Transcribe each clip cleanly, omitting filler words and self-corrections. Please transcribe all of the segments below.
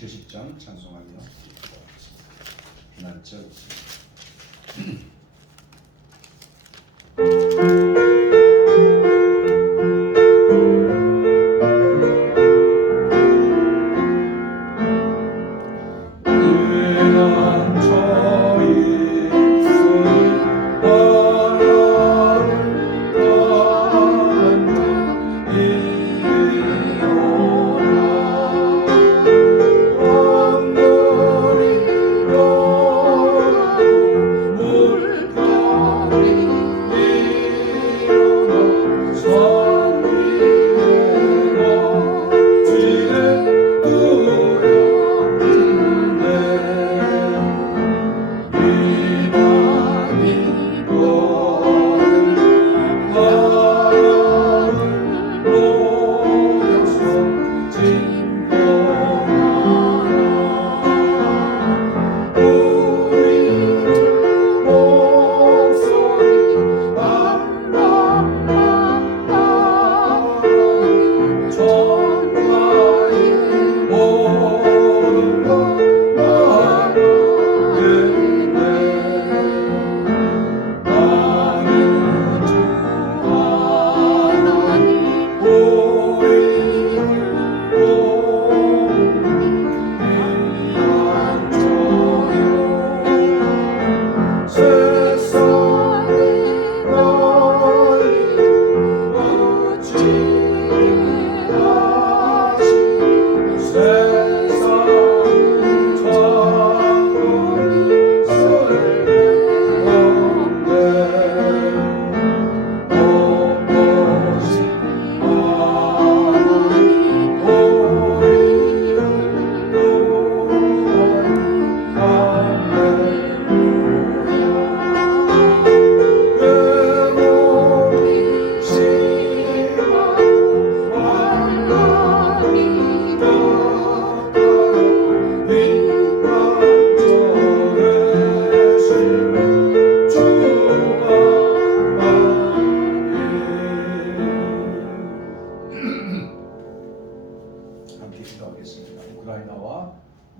70장 찬송하며 비난절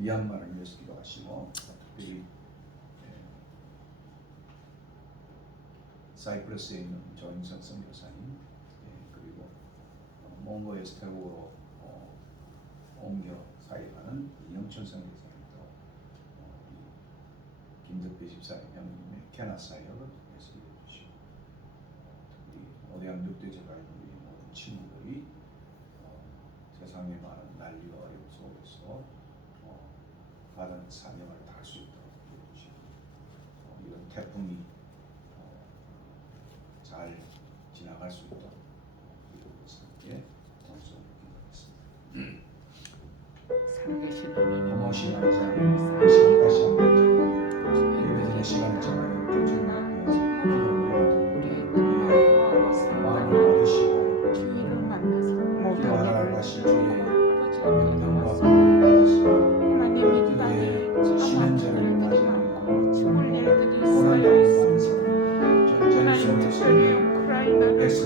미얀마를 위해서 기도하시고 특별히 사이프러스에 있는 조인성 선교사님 그리고 몽고에서 태국으로 옮겨 사역하는 이영천 선교사님도 김덕배 집사님 형님의 캐나 사역을 위해서 기도해 주시고 특히 오대양 육대제가 있는 우리 모든 친구들이 세상에 많은 난리와 어려움 속에서 다른 사명을 다할 수 있도록 도와주시고 이런 태풍이 잘 지나갈 수 있도록 이렇게 원수를 기도하겠습니다. 살아계신 하나님 모신 하나님 시간 다시 한번 예배드리는 시간을 정하여 마음을 받으시고 기도하라 하신 주의 명령과 신현자를 맞이하고 고난당하는 사람 전쟁 백성 우크라이나의 백성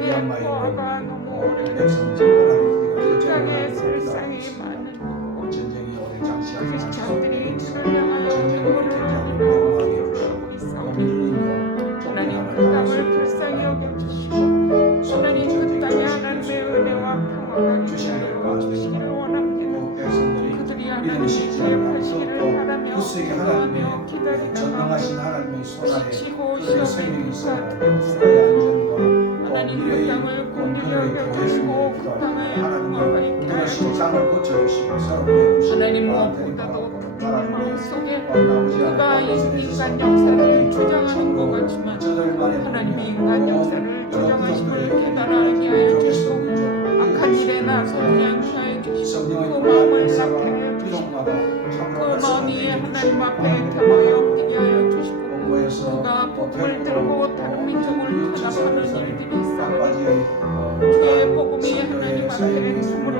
미얀마의 백성 그 땅에 세상이 많은 전쟁이 오래 장시하지 크리스찬들이 주를 전쟁을 향하여 일으키는 명하게 하고 있사오니 하나님 하나님 그 땅을 불쌍히 여겨주시고 하나님 그 땅에 하나님의 은혜와 평화가 임하여 주시기를 원합니다. 그들이 하나님의 제압하시기를 바라며 구세계 기도하며 하나님의 기다리는 전능하신 하나님의 손아래 지치고 그들의 시험에 생명이 있어 불과하도록 하나님 그 땅을 긍휼히 여겨주시고 그 땅에 평화가 있게 하여 주시고 하나님 무엇보다도 그분의 마음속에 그가 인간 역사를 주장하는 것 같지만 하나님이 인간 역사를 주장하심을 깨달아게 하여 주시고 악한 일에 나서지 않게 하여 주시고 그 마음을 낙하여 주시고 그 마음이 하나님 앞에 겸허히 엎드게 하여 주시고 그가 복음을 들고 다른 민족을 탄압하는 일들이 있사오니 주의 복음이 하나님 앞에 참으로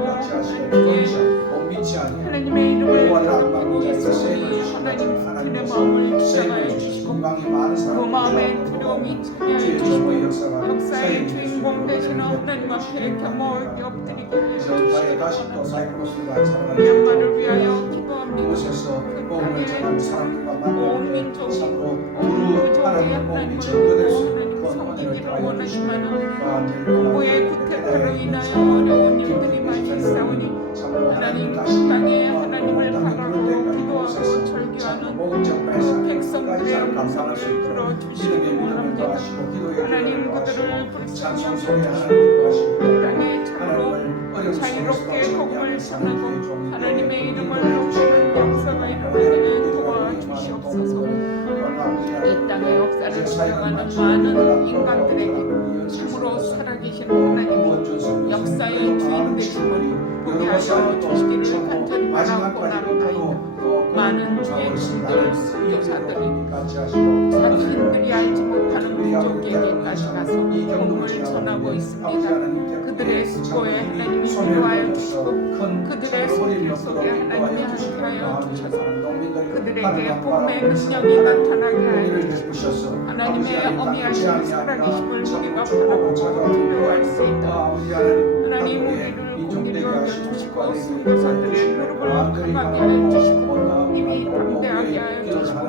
하나님의 이름을 높이고 있으니 하나님 그들의 마음을 주장하여 주시고 그 마음에 두려움이 차게 하여 주시고 역사의 주인공 되시는 하나님 앞에 겸허하게 엎드리게 하여 주시고 미얀마를 위하여 기도합니다. 그 땅에 온 민족이 온 부족이 하나님을 믿고 하나님 섬기기를 원하지만 공부의 구태타로 인하여 어려운 일들이 많이 있사오니 하나님 그 땅에 하나님을 바라보고 기도하고 절규하는 그 백성들의 음성을 들어주시기 원합니다. 하나님 그들을 불쌍히 여겨주시고 그 땅에 참으로 자유롭게 복음을 전하고 하나님의 이름을 높이는 역사가 일어나게 도와주시옵소서. 이 땅의 역사를 주장하는 많은 인간들에게 참으로 살아계신 하나님이 역사의 주인 되심을 보게 하여 주시기를 간절히 바라고 나아가이다. 많은 주의 신들, 교사들이 자신들이 알지 못하는 민족에게까지 가서 복음을 전하고 있습니다. 그들의 수고에 하나님이 위로하여 주시고 그들의 손길 속에 하나님이 함께하여 주셔서 그들에게 복음의 능력이 나타나게 하여 주시고 하나님의 어미하신 살아계심을 우리가 바라보고 두려워할 수 있다. 하나님 우리를 공의를 여겨주시고 선교사들의 무릎을 강하게 하여 주시고 입이 담대하게 하여 주시고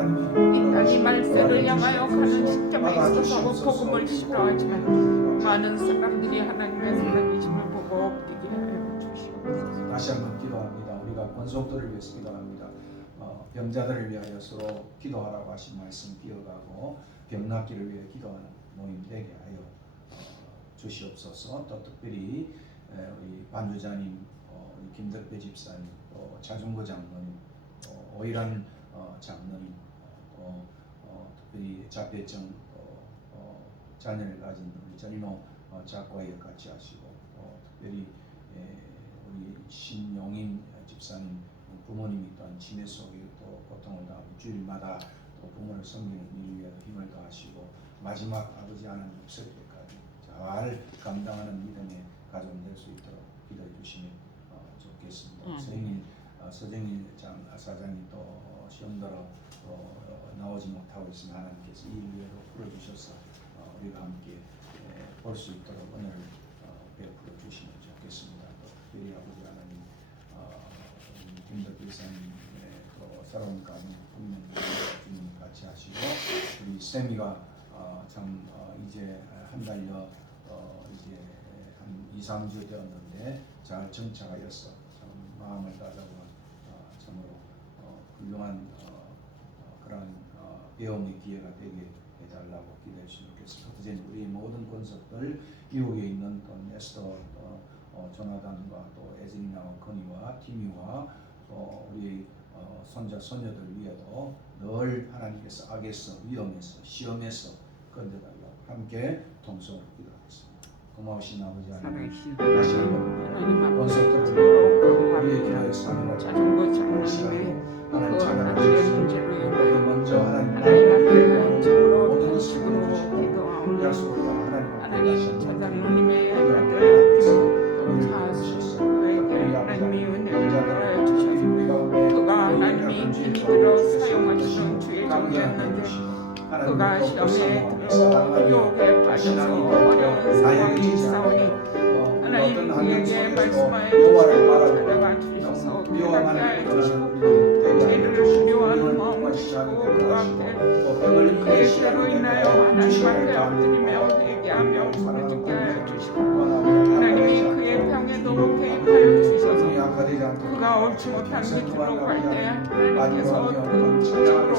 이 땅이 말세를 향하여 가는 시점에 있어서 복음을 싫어하지만 많은 사람들이 하나님의 살아계심을 보고 엎드게 하여 주시옵소서. 다시 한번 기도합니다. 우리가 권속들을 위해서 기도합니다. 병자들을 위하여 서로 기도하라고 하신 말씀 기억하고 병낫기를 위해 기도하는 모임 되게 하여 주시옵소서. 또 특별히 우리 반주자님, 우리 김덕배 집사님, 또 자중거 장로님, 오일한 장로님, 특별히 자폐증 자녀를 가진 우리 전인호 작가에 같이 하시고 특별히 우리 신용인 집사님 부모님이 또한 치매 속에 또 고통을 당하고 주일마다 또 부모를 섬기는 일 위해 힘을 다하시고 마지막 아버지 하나님 없을 때까지 잘 감당하는 믿음의 가정 될 수 있도록 기도해 주시면 좋겠습니다. 서정일 사장이 또 시험대로 나오지 못하고 있으면 하나님께서 이 일을 풀어주셔서 우리가 함께 볼 수 있도록 은혜를 베풀어 주시면 좋겠습니다. 특별히 아버지 하나님 김덕기 이사님의 또 새로운 가정 분명 같이 하시고 우리 세미가 참 이제 한 달여 이제 한 2-3주 되었는데 잘 정착하여서 참 마음을 다잡아 참으로 훌륭한 그런 배움의 기회가 되게 해달라고 기도해 주시면 좋겠습니다. 어제 우리 모든 권속들 미국에 있는 또 네스터 조나단과 또 에즈니나와 커니와 티미와 또 우리 손자 손녀들 위에도 늘 하나님께서 악에서 위험에서 시험에서 건져달라고 함께 동성으로 기도하겠습니다. 고마우신 아버지 하나님 다시 한번 권속들을 우리의 기도에 사명을 자전거 장로님의 하나님 그 찬양해 악의 주시고 문제로 인하여 먼저 하나님 앞에 참으로 모든 통식으로 것을 기도하오니 약속을 하나님 자장로님의 아들에게 자수에게 하나님이 은혜를 더하여 주셔서 그가 하나님이 힘들어 사용하시는 주의 종이었는데 그가 시험에 들어 유혹에 빠져서 어려운 상황이 있사오니 하나님 그에게 말씀하여 주시고 찾아가 주셔서 깨닫게 하여 주시고 죄를 두려워하는 마음을 주시고 그 앞에 그의 죄로 인하여 하나님 앞에 엎드리며 회개하며 부르짖게 하여 주시고 하나님이 그의 병에도 개입하여 주셔서 그가 옳지 못한 길로 갈 때 하나님께서 그 지적으로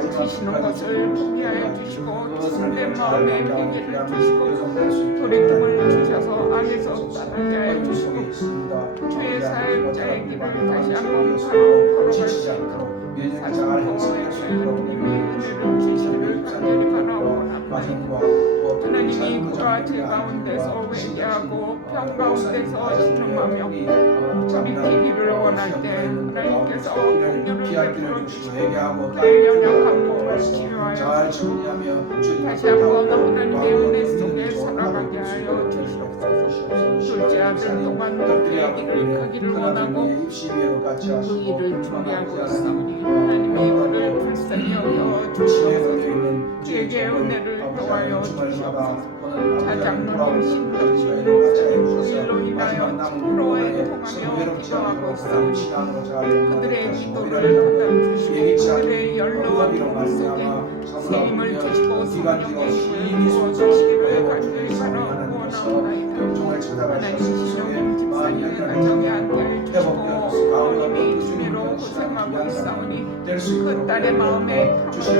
드시는 것을 보게 하여 주시고 참된 마음의 회개를 주시고 돌이킴을 주셔서 악에서 떠나게 하여 주시고 주의 사역자의 길을 다시 한번 바로 걸어갈 수 있도록 사정거의 주님의 은혜를 주시기를 간절히 바라옵나이다. 하나님이 그가 제 가운데서 회개하고 병 가운데서 신음하며 돌이키기를 원할 때 하나님께서 공유를 베풀어 주시고 연약한 몸을 치유하여 다시 한번 하나님의 은혜 속에 살아가게 하여 주시옵소서. 둘째 아들 동안 그의 길을 가기를 원하고 그 일을 준비하고 있사오니 하나님의 그를 불쌍히 여겨 주시옵소서. 주에게 은혜를 더하여 주시옵소서. 자장로님 신도님 그 일로 인하여 프로에 통하며 기도하고 있사오니 그들의 기도를 받아주시고 그들의 연로한 동 속에 세임을 주시고 성령의 힘을 부어주시기를 간절히 바라옵나이다. 하나님 신용님 집사님의 가정에 안개를 주시고 부모님이 주위로 고생하고 있사오니 그 딸의 마음에 평안을 주시고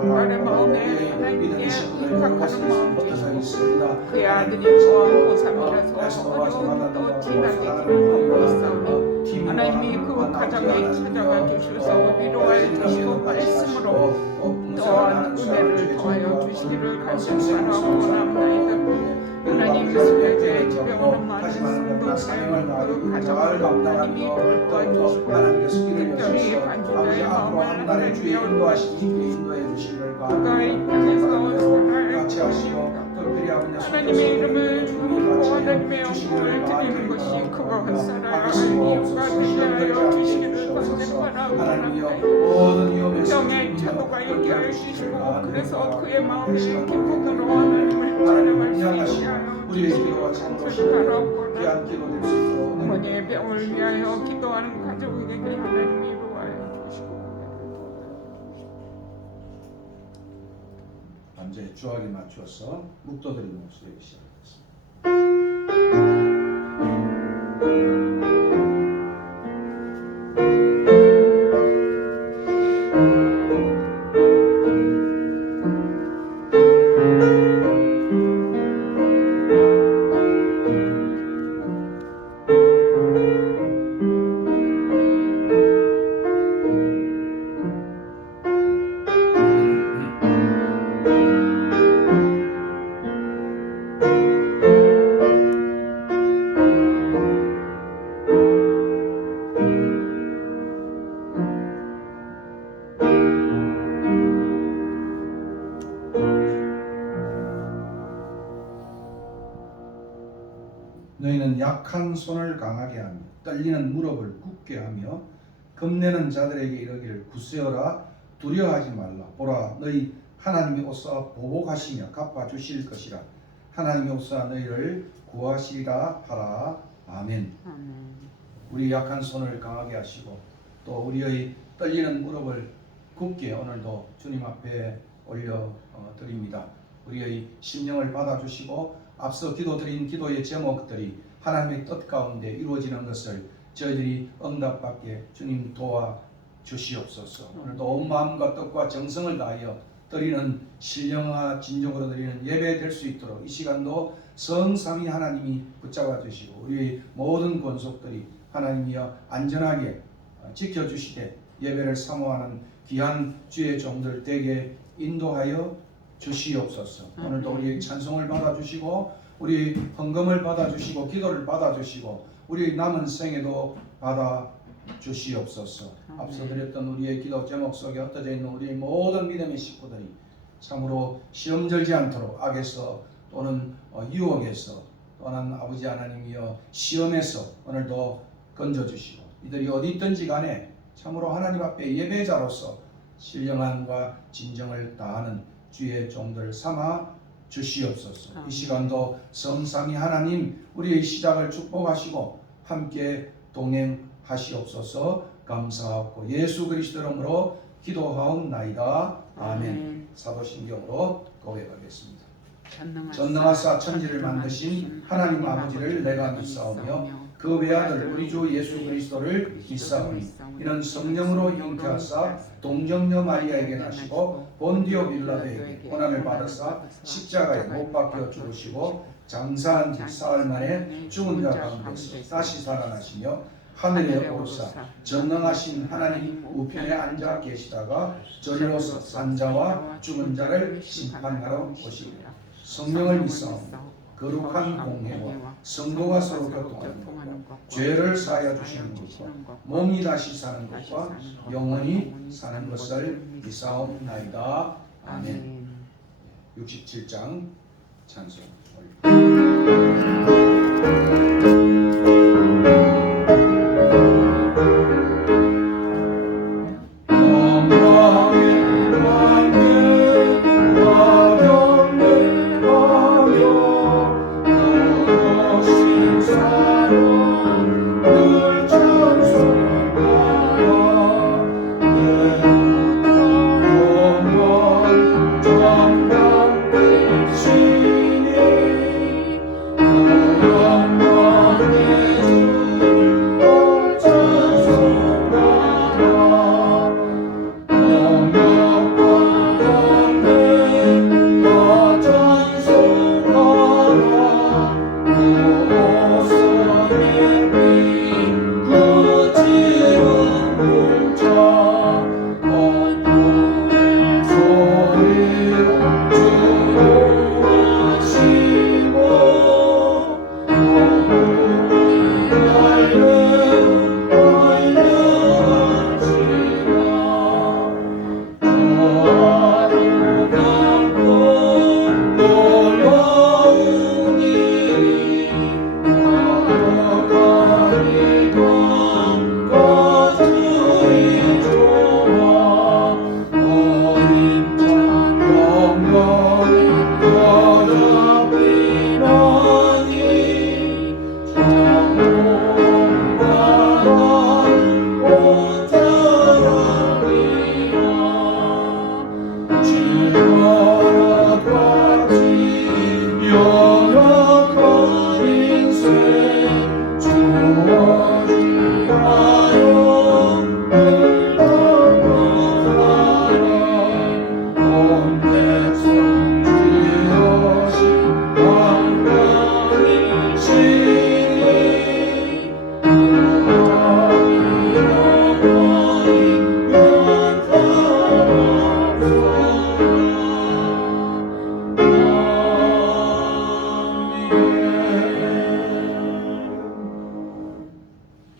그 딸의 마음에 하나님께 의탁하는 마음을 주시고 그의 아들이 저하고 고3이라서 어려움도 지나게 기도하고 있사오니 하나님이 그 가정에 찾아가 주셔서 위로하여 주시고 말씀으로 또한 은혜를 더하여 주시기를 간절히 바라옵나이다. 하나님 예수님의 집에 오는 많은 성도들 그 가정을 하나님이 돌보아주시고 특별히 반주자의 마음을 하나님이 열어주시고 그가 이 땅에서 살아가시고 하나님의 이름을 부르고 하나님의 영광을 드리는 것이 그가 살아야 할 이유가 되게 하여 주시기를 간절히 바라옵나이다. 병의 차도가 있게 하여 주시고 그래서 그의 마음에 기쁨으로 하나님을 찬양할 수 있게 하여 주시기를 간절히 바라옵나이다. 어머니의 병을 위하여 기도하는 가족에게 하나님이 이루하여 주시고 반주의 주악에 맞추어서 묵도드리는 목소리를 시작하겠습니다. 너희는 약한 손을 강하게 하며 떨리는 무릎을 굳게 하며 겁내는 자들에게 이르기를 굳세어라 두려워하지 말라. 보라 너희 하나님이 오사 보복하시며 갚아주실 것이라. 하나님이 오사 너희를 구하시리라 하라. 아멘. 우리 약한 손을 강하게 하시고 또 우리의 떨리는 무릎을 굳게 오늘도 주님 앞에 올려 드립니다. 우리의 심령을 받아주시고 앞서 기도드린 기도의 제목들이 하나님의 뜻 가운데 이루어지는 것을 저희들이 응답받게 주님 도와주시옵소서. 오늘도 온 마음과 뜻과 정성을 다하여 드리는 신령과 진정으로 드리는 예배 될 수 있도록 이 시간도 성삼위 하나님이 붙잡아 주시고 우리의 모든 권속들이 하나님이여 안전하게 지켜주시되 예배를 사모하는 귀한 주의 종들 되게 인도하여 주시옵소서. 오늘도 우리의 찬송을 받아주시고 우리 헌금을 받아주시고 기도를 받아주시고 우리 남은 생에도 받아주시옵소서. 앞서 드렸던 우리의 기도 제목 속에 흩어져 있는 우리의 모든 믿음의 식구들이 참으로 시험 들지 않도록 악에서 또는 유혹에서 또는 아버지 하나님이여 시험에서 오늘도 건져주시고 이들이 어디 있든지 간에 참으로 하나님 앞에 예배자로서 신령함과 진정을 다하는 주의 종들 삼아 주시옵소서. 이 시간도 성삼위 하나님 우리의 시작을 축복하시고 함께 동행하시옵소서. 감사하고 예수 그리스도 이름으로 기도하옵나이다. 아멘. 사도신경으로 고백하겠습니다. 전능하사 천지를 만드신 하나님 아버지를 내가 믿사오며 그 외아들 우리 주 예수 그리스도를 믿사오니 이는 성령으로 잉태하사 동정녀 마리아에게 나시고 본디오 빌라도에게 고난을 받으사 십자가에 못 박혀 죽으시고 장사한 뒤 사흘 만에 죽은 자 가운데서 다시 살아나시며 하늘에 오르사 전능하신 하나님 우편에 앉아 계시다가 저리로서 산자와 죽은 자를 심판하러 오시리라. 성령을 믿사옵나니 거룩한 공회와 성도가 서로 교통하는 것과 죄를 사하여 주시는 것과 몸이 다시 사는 것과 영원히 사는 것을 믿사옵나이다. 아멘. 67장 찬송.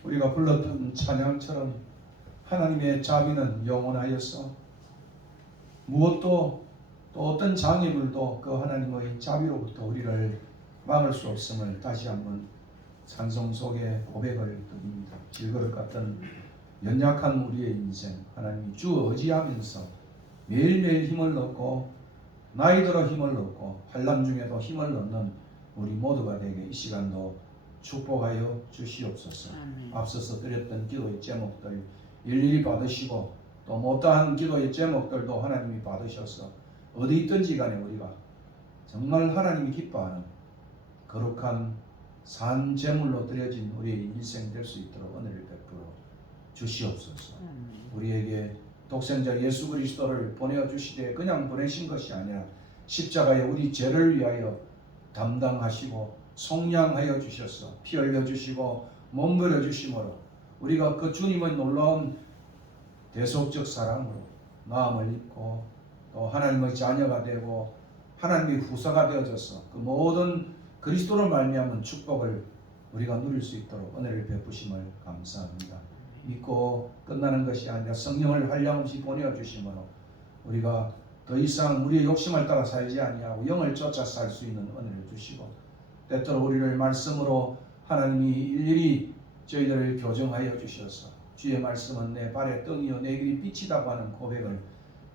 우리가 불렀던 찬양처럼 하나님의 자비는 영원하여서 무엇도 또 어떤 장애물도 그 하나님의 자비로부터 우리를 막을 수 없음을 다시 한번 찬송 속에 고백을 드립니다. 질그릇 같은 연약한 우리의 인생, 하나님이 주 의지하면서 매일매일 힘을 얻고 나이 들어 힘을 얻고 환난 중에도 힘을 얻는 우리 모두가 되게 이 시간도 축복하여 주시옵소서. 아멘. 앞서서 드렸던 기도의 제목들 일일이 받으시고 또 못다한 기도의 제목들도 하나님이 받으셔서 어디 있든지 간에 우리가 정말 하나님이 기뻐하는 거룩한 산 제물로 드려진 우리의 인생 될 수 있도록 은혜를 베풀어 주시옵소서. 우리에게 독생자 예수 그리스도를 보내주시되 그냥 보내신 것이 아니라 십자가에 우리 죄를 위하여 담당하시고 속량하여 주셔서 피 흘려 주시고 몸 버려 주심으로 우리가 그 주님의 놀라운 대속적 사랑으로 마음을 입고 또 하나님의 자녀가 되고 하나님의 후사가 되어져서 그 모든 그리스도로 말미암은 축복을 우리가 누릴 수 있도록 은혜를 베푸심을 감사합니다. 믿고 끝나는 것이 아니라 성령을 한량없이 보내주심으로 우리가 더 이상 우리의 욕심을 따라 살지 아니하고 영을 쫓아 살 수 있는 은혜를 주시고 때때로 우리를 말씀으로 하나님이 일일이 저희들을 교정하여 주셔서 주의 말씀은 내 발의 燈이요 내 길이 빛이다고 하는 고백을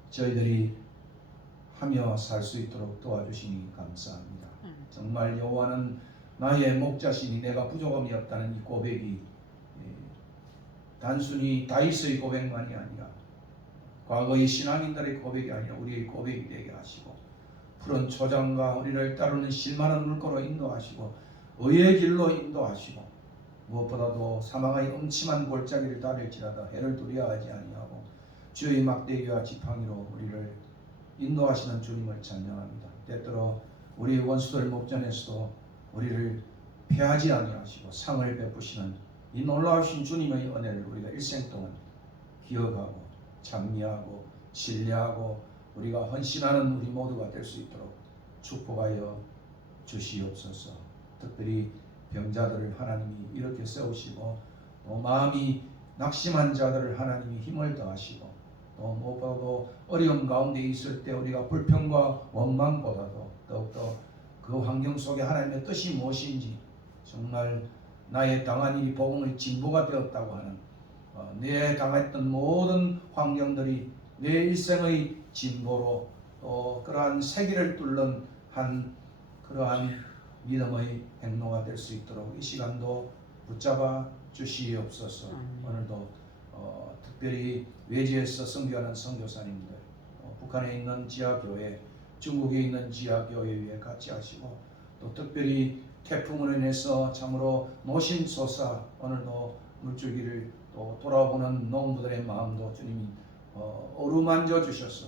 저희들이 하며 살 수 있도록 도와주시니 감사합니다. 정말 여호와는 나의 목자시니 내가 부족함이 없다는 이 고백이 단순히 다윗의 고백만이 아니라 과거의 신앙인들의 고백이 아니라 우리의 고백이 되게 하시고 푸른 초장과 우리를 따르는 실만한 물고로 인도하시고 의의 길로 인도하시고 무엇보다도 사망의 음침한 골짜기를 따를지라도 해를 두려워하지 아니하고 주의 막대기와 지팡이로 우리를 인도하시는 주님을 찬양합니다. 때때로 우리 원수들 목전에서도 우리를 패하지 아니하시고 상을 베푸시는 이 놀라우신 주님의 은혜를 우리가 일생 동안 기억하고 찬미하고 신뢰하고 우리가 헌신하는 우리 모두가 될 수 있도록 축복하여 주시옵소서. 특별히 병자들을 하나님이 이렇게 세우시고 또 마음이 낙심한 자들을 하나님이 힘을 더하시고 또 무엇보다도 어려움 가운데 있을 때 우리가 불평과 원망보다도 더욱더 그 환경 속에 하나님의 뜻이 무엇인지 정말 나의 당한 일이 복음의 진보가 되었다고 하는 내 당했던 모든 환경들이 내 일생의 진보로 또 그러한 세계를 뚫는 한 그러한 믿음의 행로가 될 수 있도록 이 시간도 붙잡아 주시옵소서. 오늘도 특별히 외지에서 선교하는 선교사님들, 북한에 있는 지하교회, 중국에 있는 지하교회 위에 같이 하시고 또 특별히 태풍으로 인해서 참으로 노심솟아 오늘도 물줄기를 또 돌아보는 농부들의 마음도 주님이 어루만져 주셔서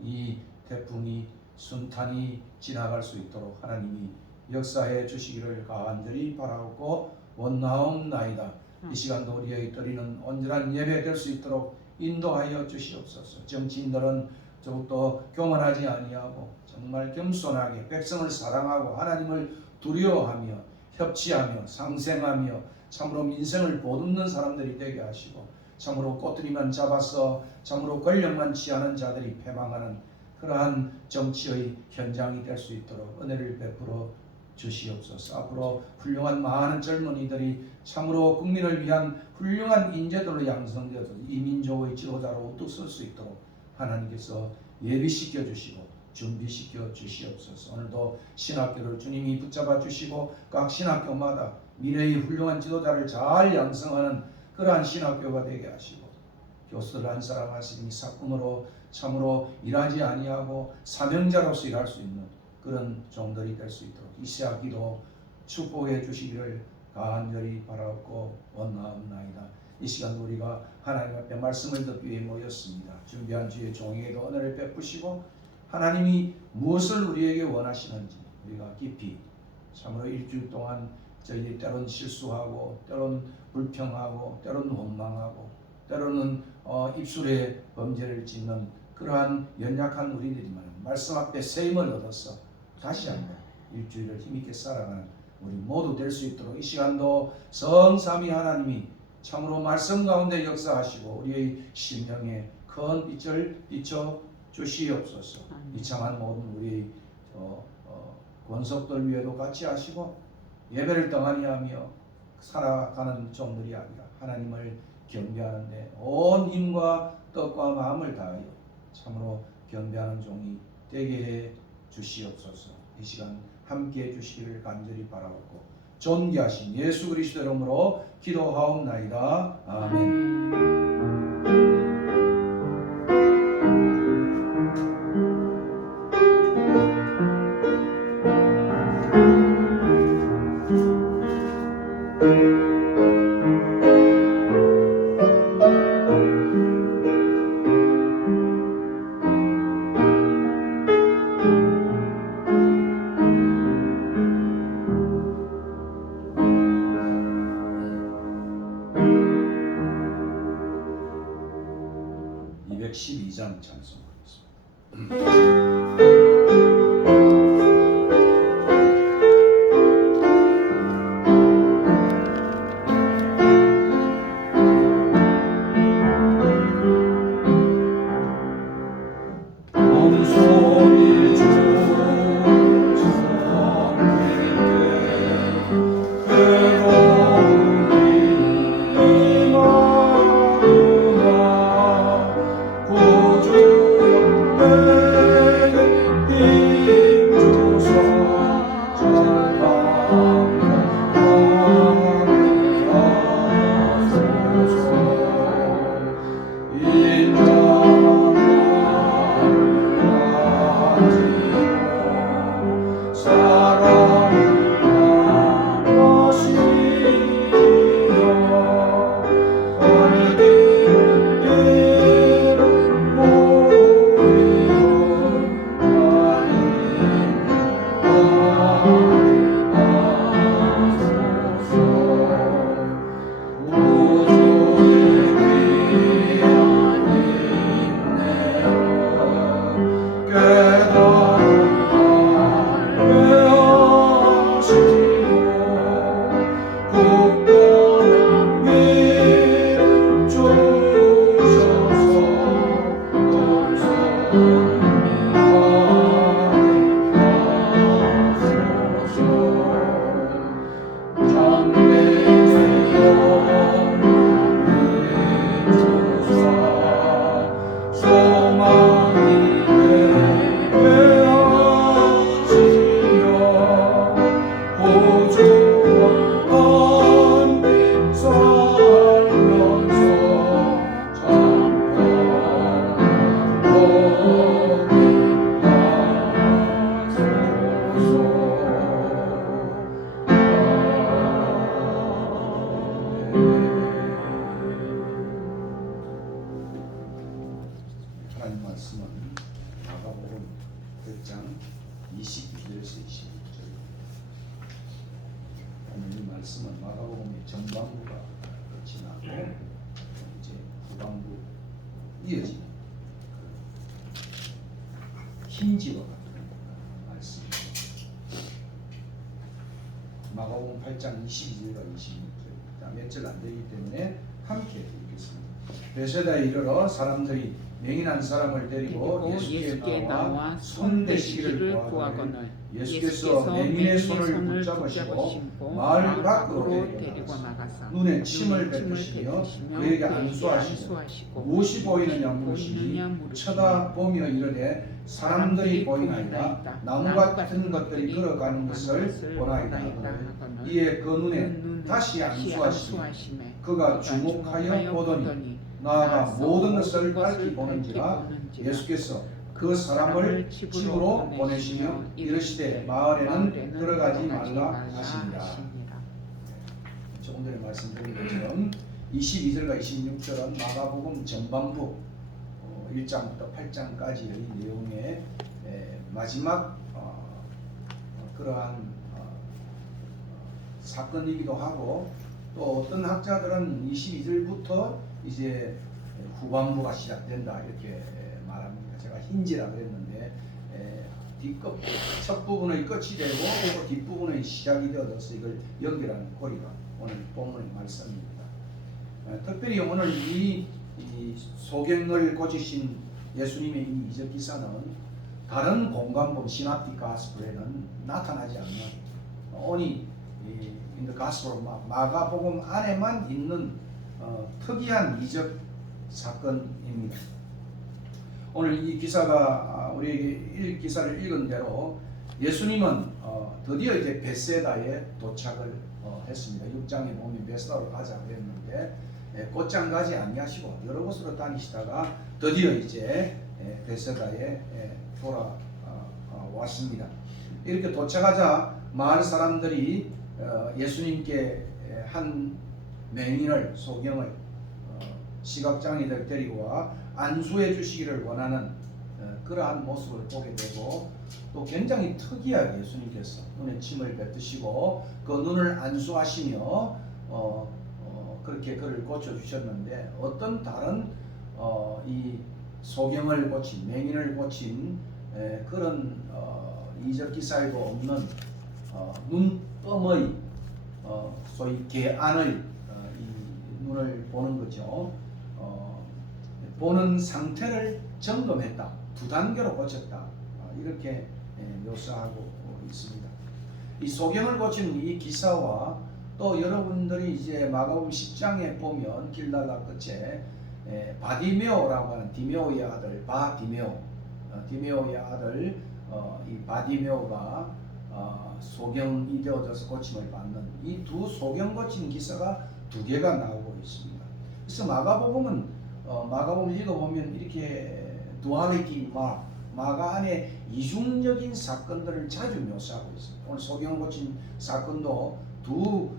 이 태풍이 순탄히 지나갈 수 있도록 하나님이 역사해 주시기를 간절히 바라고 원나옵나이다. 이 시간도 우리의 드리는 온전한 예배 될 수 있도록 인도하여 주시옵소서. 정치인들은 더욱더 교만하지 아니하고 정말 겸손하게 백성을 사랑하고 하나님을 두려워하며 협치하며 상생하며 참으로 민생을 보듬는 사람들이 되게 하시고 참으로 꼬투리만 잡아서 참으로 권력만 취하는 자들이 패망하는 그러한 정치의 현장이 될 수 있도록 은혜를 베풀어 주시옵소서. 앞으로 훌륭한 많은 젊은이들이 참으로 국민을 위한 훌륭한 인재들로 양성되어서 이 민족의 지도자로 우뚝 설 수 있도록 하나님께서 예비시켜 주시고 준비시켜 주시옵소서. 오늘도 신학교를 주님이 붙잡아 주시고 각 신학교마다 미래의 훌륭한 지도자를 잘 양성하는 그러한 신학교가 되게 하시고 교수들 한 사람 하시니 사꾼으로 참으로 일하지 아니하고 사명자로서 일할 수 있는 그런 종들이 될 수 있도록 이 시작 기도 축복해 주시기를 간절히 바라고 원하옵나이다. 이 시간 우리가 하나님 앞에 말씀을 듣기 위해 모였습니다. 준비한 주의 종에게도 은혜를 베푸시고 하나님이 무엇을 우리에게 원하시는지 우리가 깊이 참으로 일주일 동안 저희들이 때론 실수하고 때론 불평하고 때론 원망하고 때로는 입술에 범죄를 짓는 그러한 연약한 우리들이지만 말씀 앞에 새 힘을 얻어서 다시 한번 일주일을 힘있게 살아가는 우리 모두 될 수 있도록 이 시간도 성삼위 하나님이 참으로 말씀 가운데 역사하시고 우리의 심령에 큰 빛을 비춰 주시옵소서. 이창한 모든 우리 권속들 위에도 같이 하시고 예배를 떠나니 하며 살아가는 종들이 아니라 하나님을 경배하는데 온 힘과 뜻과 마음을 다하여 참으로 경배하는 종이 되게 해 주시옵소서. 이 시간 함께 해 주시기를 간절히 바라옵고 존귀하신 예수 그리스도 이름으로 기도하옵나이다. 아멘. 212장 찬송하겠습니다. 사랑을 하시기 하나님 말씀은 마가복음 1장 22절에서 26절. 오늘 이 말씀은 마가복음의 전반부가 끝이 나고 이제 후반부 이어지는 힌지와 같은 말씀입니다. 마가복음 8장 22절과 26절. 몇 절 안 되기 때문에 함께 읽겠습니다. 베세다에 이르러 사람들이 맹인한 사람을 데리고 예수께 나와 손대시기를 구하거늘 예수께서 맹인의 손을 붙잡으시고 마을 밖으로 데리고 나가사 눈에 침을 뱉으시며 그에게 안수하시고 무엇이 보이느냐 물으시니 쳐다보며 이르되 사람들이 보이나이다. 나무 같은 것들이 걸어가는 것을 보나이다. 이에 그 눈에 다시 안수하시니 그가 주목하여 보더니 나아가 모든 것을 밝히 보는지라. 예수께서 그 사람을 집으로 보내시며 이르시되 마을에는 들어가지 말라 하시니라. 조금 전에 말씀드린 것처럼 22절과 26절은 마가복음 전반부 1장부터 8장까지의 내용의 마지막 그러한 사건이기도 하고, 또 어떤 학자들은 22절부터 이제 후반부가 시작된다 이렇게 말합니다. 제가 힌지라 그랬는데 뒷끝 첫 부분의 끝이 되고 또 뒷부분의 시작이 되어서 이걸 연결하는 고리가 오늘 본문의 말씀입니다. 특별히 오늘 이 소경을 고치신 예수님의 이 이적 기사는 다른 공관본 시납틱 가스펠에는 나타나지 않는 only in the gospel 마가복음 안에만 있는 특이한 이적 사건입니다. 오늘 이 기사가 우리에게 기사를 읽은 대로 예수님은 드디어 이제 베세다에 도착을 했습니다. 6장에 보면 베세다로 가자 그랬는데 곧장 가지 아니하시고 여러 곳으로 다니시다가 드디어 이제 베세다에 돌아왔습니다. 이렇게 도착하자 마을 사람들이 예수님께 한 맹인을 소경을 시각장애인을 데리고 와 안수해 주시기를 원하는 그러한 모습을 보게 되고, 또 굉장히 특이하게 예수님께서 눈에 침을 뱉으시고 그 눈을 안수하시며 그렇게 그를 고쳐주셨는데, 어떤 다른 이 소경을 고친 맹인을 고친 그런 이적 기사에도 없는 눈금의 소위 개안의 이 눈을 보는 거죠. 보는 상태를 점검했다, 두 단계로 고쳤다, 이렇게 묘사하고 있습니다. 이 소경을 고친 이 기사와 또 여러분들이 이제 마가복음 10장에 보면 길달라 끝에 바디메오라고 하는 디메오의 아들 디메오의 아들 이 바디메오가 소경이 되어져서 고침을 받는 이 두 소경 고친 기사가 두 개가 나오고 있습니다. 그래서 마가복음은 마가복음 읽어보면 이렇게 두알리티 마가 안에 이중적인 사건들을 자주 묘사하고 있습니다. 오늘 소경 고친 사건도 두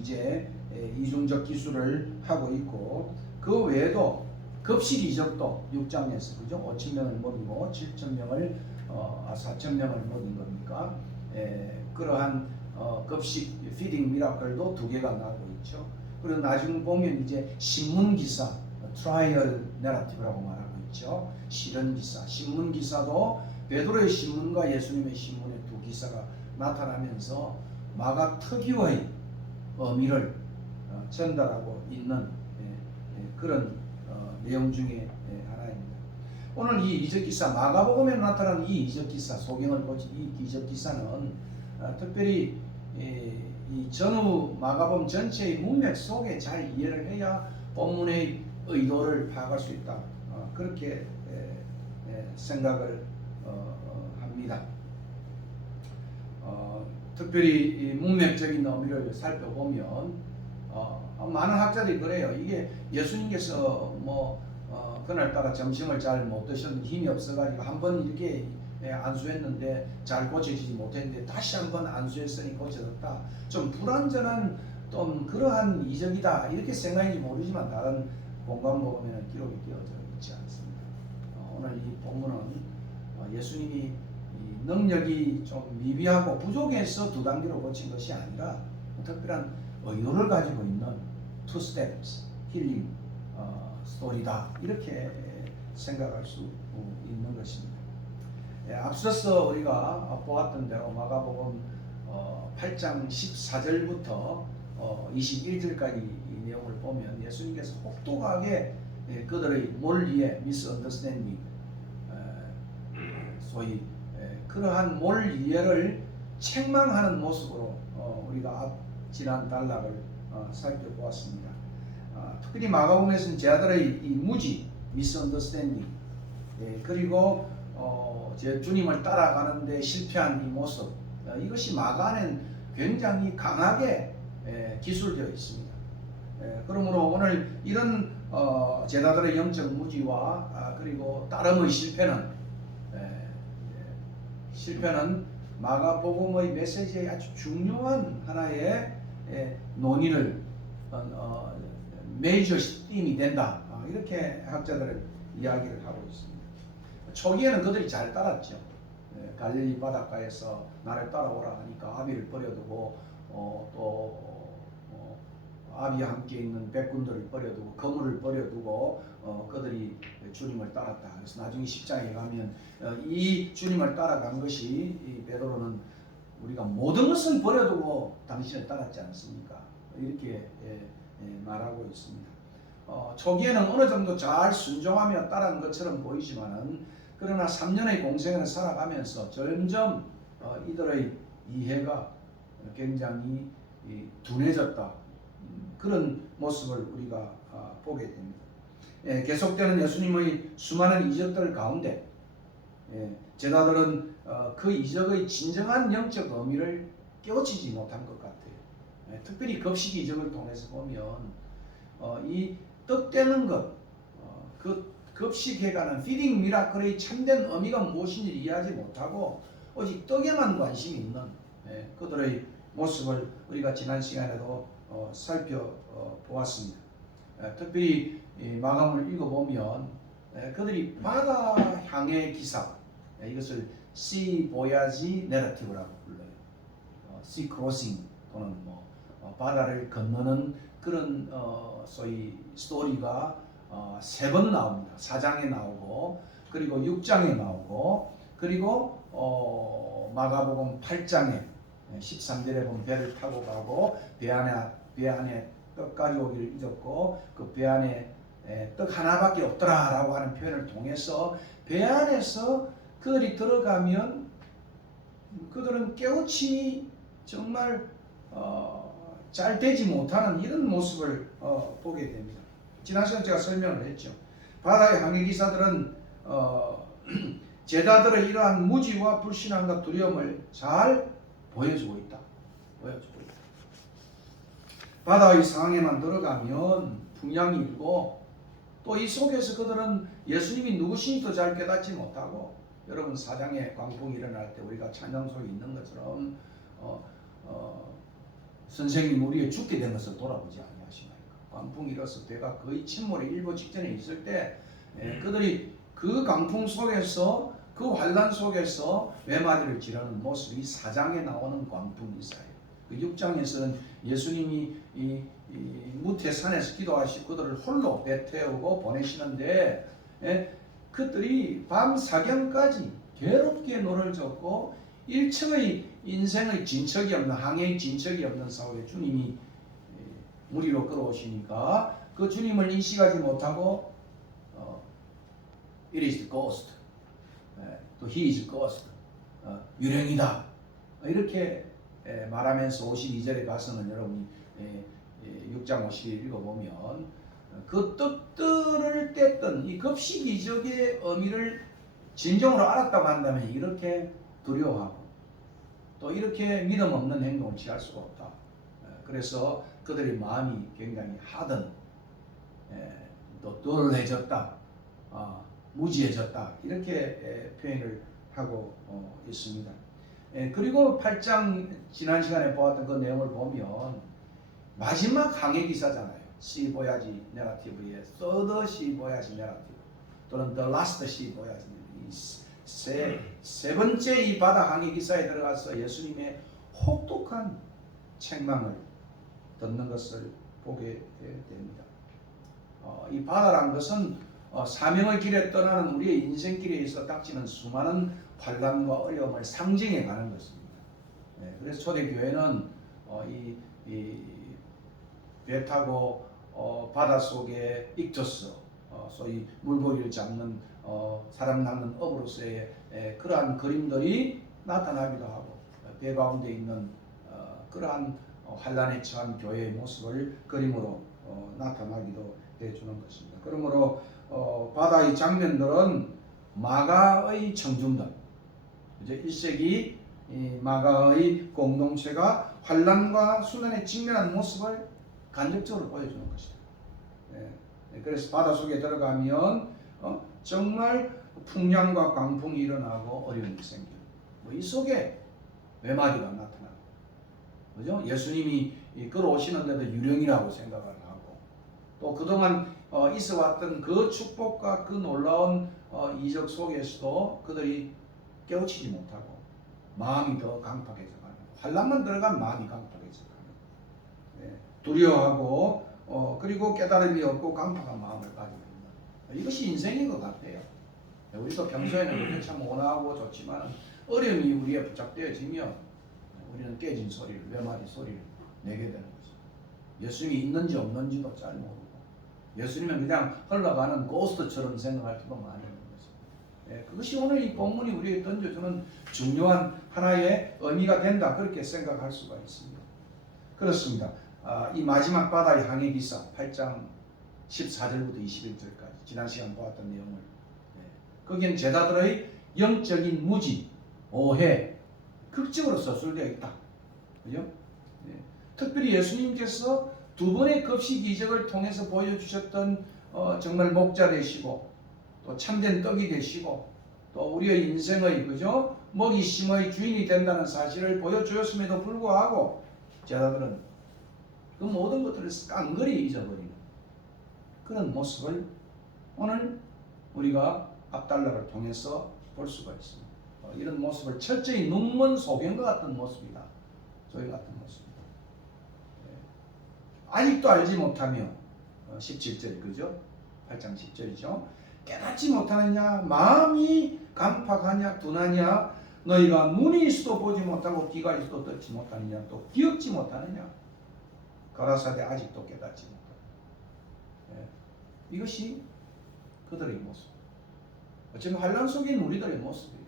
이제 이중적 기술을 하고 있고, 그 외에도 급식 이적도 6장에서 그죠? 5,000명을 먹이고 7,000명을 4,000명을 먹인 겁니까? 그러한 급식 피딩 미라클도 두 개가 나오고 있죠. 그리고 나중에 보면 이제 신문 기사 트라이얼 내러티브라고 말하고 있죠. 실현 기사, 신문 기사도 베드로의 신문과 예수님의 신문의 두 기사가 나타나면서 마가 특유의 의미를 전달하고 있는 그런 내용 중에 하나입니다. 오늘 이 이적 기사, 마가복음에 나타난 이 이적 기사, 소경을 고친 이 이적 기사는 특별히 이 전후 마가복음 전체의 문맥 속에 잘 이해를 해야 본문의 의도를 파악할 수 있다, 그렇게 생각을 합니다. 특별히 이 문맥적인 의미를 살펴보면 많은 학자들이 그래요. 이게 예수님께서 그날따라 점심을 잘 못 드셨는데 힘이 없어가지고 한번 이렇게 안수했는데 잘 고쳐지지 못했는데 다시 한번 안수했으니 고쳐졌다. 좀 불완전한 좀 그러한 이적이다 이렇게 생각인지 모르지만 다른 공관복음에는 기록이 되어져 있지 않습니다. 오늘 이 본문은 예수님이 이 능력이 좀 미비하고 부족해서 두 단계로 고친 것이 아니라 특별한 의도를 가지고 있는 two steps 힐링 스토리다 이렇게 생각할 수 있는 것입니다. 앞서서 우리가 보았던 대로 마가복음 8장 14절부터 21절까지 이 내용을 보면 예수님께서 혹독하게 그들의 몰리에 misunderstanding 소위 그러한 몰이해를 책망하는 모습으로 우리가 지난 단락을 살펴보았습니다. 특별히 마가복음에서는 제자들의 이 무지 misunderstanding 그리고 제 주님을 따라가는데 실패한 이 모습 이것이 마가는 굉장히 강하게 기술되어 있습니다. 그러므로 오늘 이런 제자들의 영적 무지와 그리고 따름의 실패는 마가복음의 메시지의 아주 중요한 하나의 논의를 메이저 팀이 된다 이렇게 학자들은 이야기를 하고 있습니다. 초기에는 그들이 잘 따랐죠. 갈릴리 바닷가에서 나를 따라오라 하니까 아비를 버려두고 아비와 함께 있는 백군들을 버려두고 거물을 버려두고 그들이 주님을 따랐다. 그래서 나중에 10장에 가면 이 주님을 따라간 것이 이 베드로는 우리가 모든 것을 버려두고 당신을 따랐지 않습니까? 이렇게 말하고 있습니다. 초기에는 어느 정도 잘 순종하며 따른 것처럼 보이지만은 그러나 3년의 공생을 살아가면서 점점 이들의 이해가 굉장히 둔해졌다. 그런 모습을 우리가 보게 됩니다. 계속되는 예수님의 수많은 이적들 가운데 제자들은 그 이적의 진정한 영적 의미를 깨우치지 못한 것 같아요. 특별히 급식 이적을 통해서 보면 이 떡 떼는 것, 그 급식해가는 피딩 미라클의 참된 의미가 무엇인지 이해하지 못하고 오직 떡에만 관심이 있는 그들의 모습을 우리가 지난 시간에도 살펴보았습니다. 특별히 마감을 읽어보면 그들이 바다 향해 기사 이것을 sea voyage narrative라고 불러요. sea crossing 또는 바다를 건너는 그런 소위 스토리가 3번 나옵니다. 4장에 나오고 그리고 6장에 나오고 그리고 마가복음 8장에 13절에 보면 배를 타고 가고 배 안에 떡 가져오기를 잊었고 그 배 안에 떡 하나밖에 없더라라고 하는 표현을 통해서 배 안에서 그들이 들어가면 그들은 깨우침이 정말 잘 되지 못하는 이런 모습을 보게 됩니다. 지난 시간에 제가 설명을 했죠. 바다의 항해기사들은 제자들의 이러한 무지와 불신함과 두려움을 잘 보여주고 있다. 바다의 상황에만 들어가면 풍랑이 일고 또 이 속에서 그들은 예수님이 누구신지도 잘 깨닫지 못하고 여러분 4장에 광풍이 일어날 때 우리가 찬양 속에 있는 것처럼 선생님 우리의 죽게 된 것을 돌아보지 아니하시나이까. 광풍이 일어서 배가 거의 침몰의 일보 직전에 있을 때 그들이 그 강풍 속에서 그 환란 속에서 외마디를 지르는 모습이 4장에 나오는 광풍이사예요. 그 6장에서는 예수님이 이 무태산에서 기도하시고 그들을 홀로 배 태우고 보내시는데 그들이 밤 사경까지 괴롭게 노를 젓고 일층의 인생의 진척이 없는 항해의 진척이 없는 사회에 주님이 무리로 끌어오시니까 그 주님을 인식하지 못하고 It is the ghost. 또 He is the ghost. 유령이다. 이렇게 말하면서 52절에 가서는 여러분이 6장 52절 읽어보면 그 떡들을 뗐던 이 급식 이적의 의미를 진정으로 알았다고 한다면 이렇게 두려워하고 또 이렇게 믿음 없는 행동을 취할 수가 없다. 그래서 그들의 마음이 굉장히 하든 또 덜해졌다, 무지해졌다 이렇게 표현을 하고 있습니다. 그리고 8장 지난 시간에 보았던 그 내용을 보면 마지막 항해 기사잖아요. 시 보야지 내러티브에 서드 시 보야지 내러티브 또는 the last 시 보야지 세 번째 이 바다 항해 기사에 들어가서 예수님의 혹독한 책망을 듣는 것을 보게 됩니다. 이 바다란 것은 사명의 길에 떠나는 우리의 인생길에 있어 닥치는 수많은 환난과 어려움을 상징해 가는 것입니다. 그래서 초대교회는 배 타고 바다 속에 익토스, 소위 물고기를 잡는 사람 낳는 업으로서의 그러한 그림들이 나타나기도 하고 배 가운데 있는 그러한 환난에 처한 교회의 모습을 그림으로 나타나기도 해주는 것입니다. 그러므로 바다의 장면들은 마가의 청중들, 이제 1세기 마가의 공동체가 환난과 수난에 직면한 모습을 간접적으로 보여주는 것이다. 그래서 바다 속에 들어가면 정말 풍랑과 광풍이 일어나고 어려움이 생기고 이 속에 외마디가 나타나고, 그죠? 예수님이 걸어오시는데도 유령이라고 생각을 하고 또 그동안 있어왔던 그 축복과 그 놀라운 이적 속에서도 그들이 깨우치지 못하고 마음이 더 강팍해져 가는, 환난만 들어가면 마음이 강팍해져 가는, 두려워하고 그리고 깨달음이 없고 강팍한 마음을 가지고 있는, 이것이 인생인 것 같아요. 우리도 평소에는 그렇게 참 온화하고 좋지만 어려움이 우리에 부착되어지면 우리는 깨진 소리를, 외마디 소리를 내게 되는 거죠. 예수님이 있는지 없는지도 잘 모르고 예수님은 그냥 흘러가는 고스트처럼 생각할 때도 많이 있는 거죠. 그것이 오늘 이 본문이 우리에게 던져주는 중요한 하나의 의미가 된다, 그렇게 생각할 수가 있습니다. 그렇습니다. 이 마지막 바다의 항해 기사 8장 14절부터 21절까지 지난 시간 보았던 내용을, 거기엔 제자들의 영적인 무지, 오해, 극적으로 서술되어 있다. 그죠? 특별히 예수님께서 두 번의 급식 이적을 통해서 보여주셨던 정말 목자 되시고 또 참된 떡이 되시고 또 우리의 인생의, 그죠? 먹이심의 주인이 된다는 사실을 보여주었음에도 불구하고 제자들은 그 모든 것들을 깡그리 잊어버리는 그런 모습을 오늘 우리가 앞달라를 통해서 볼 수가 있습니다. 이런 모습을 철저히 눈먼 소경과 같은 모습이다. 저희 같은 모습이다. 아직도 알지 못하며 17절, 그죠? 8장 10절이죠. 깨닫지 못하느냐, 마음이 강팍하냐, 둔하냐, 너희가 눈이 있어도 보지 못하고 귀가 있어도 듣지 못하느냐, 또 기억지 못하느냐, 가라사대 아직도 깨닫지 못하느냐. 이것이 그들의 모습. 지금 환란 속에 있는 우리들의 모습이에요.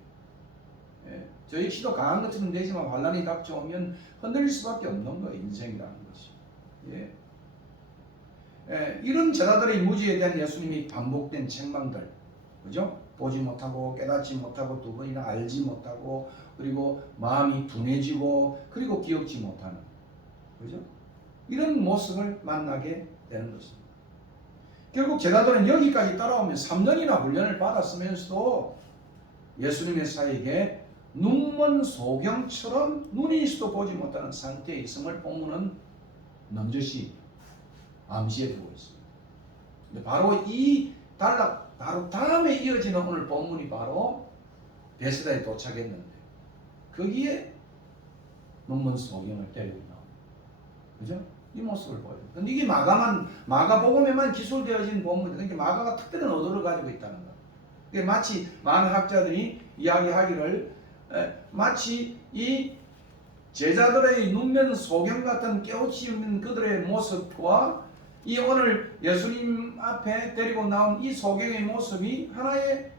저희 시도 강한 것처럼 되지만 환란이 닥쳐오면 흔들릴 수밖에 없는 거예요. 인생이라는 것이. 이런 제자들의 무지에 대한 예수님이 반복된 책망들, 그죠? 보지 못하고 깨닫지 못하고 두 번이나 알지 못하고 그리고 마음이 둔해지고 그리고 기억지 못하는, 그죠? 이런 모습을 만나게 되는 것입니다. 결국 제자들은 여기까지 따라오면 3년이나 훈련을 받았으면서도 예수님의 사이에 눈먼 소경처럼 눈이 있어도 보지 못하는 상태에 있음을 본문은 넌저시 암시해 두고 있습니다. 근데 바로 이 단락 바로 다음에 이어지는 오늘 본문이 바로 베세다에 도착했는데 거기에 눈먼 소경을 데리고 나옵니다. 그죠? 이 모습을 보여요. 근데 이게 마가복음에만 기술되어진 본문인데, 그러니까 마가가 특별한 의도를 가지고 있다는 거예요. 그러니까 마치 많은 학자들이 이야기하기를 마치 이 제자들의 눈면 소경 같은 깨우치 있는 그들의 모습과 이 오늘 예수님 앞에 데리고 나온 이 소경의 모습이 하나의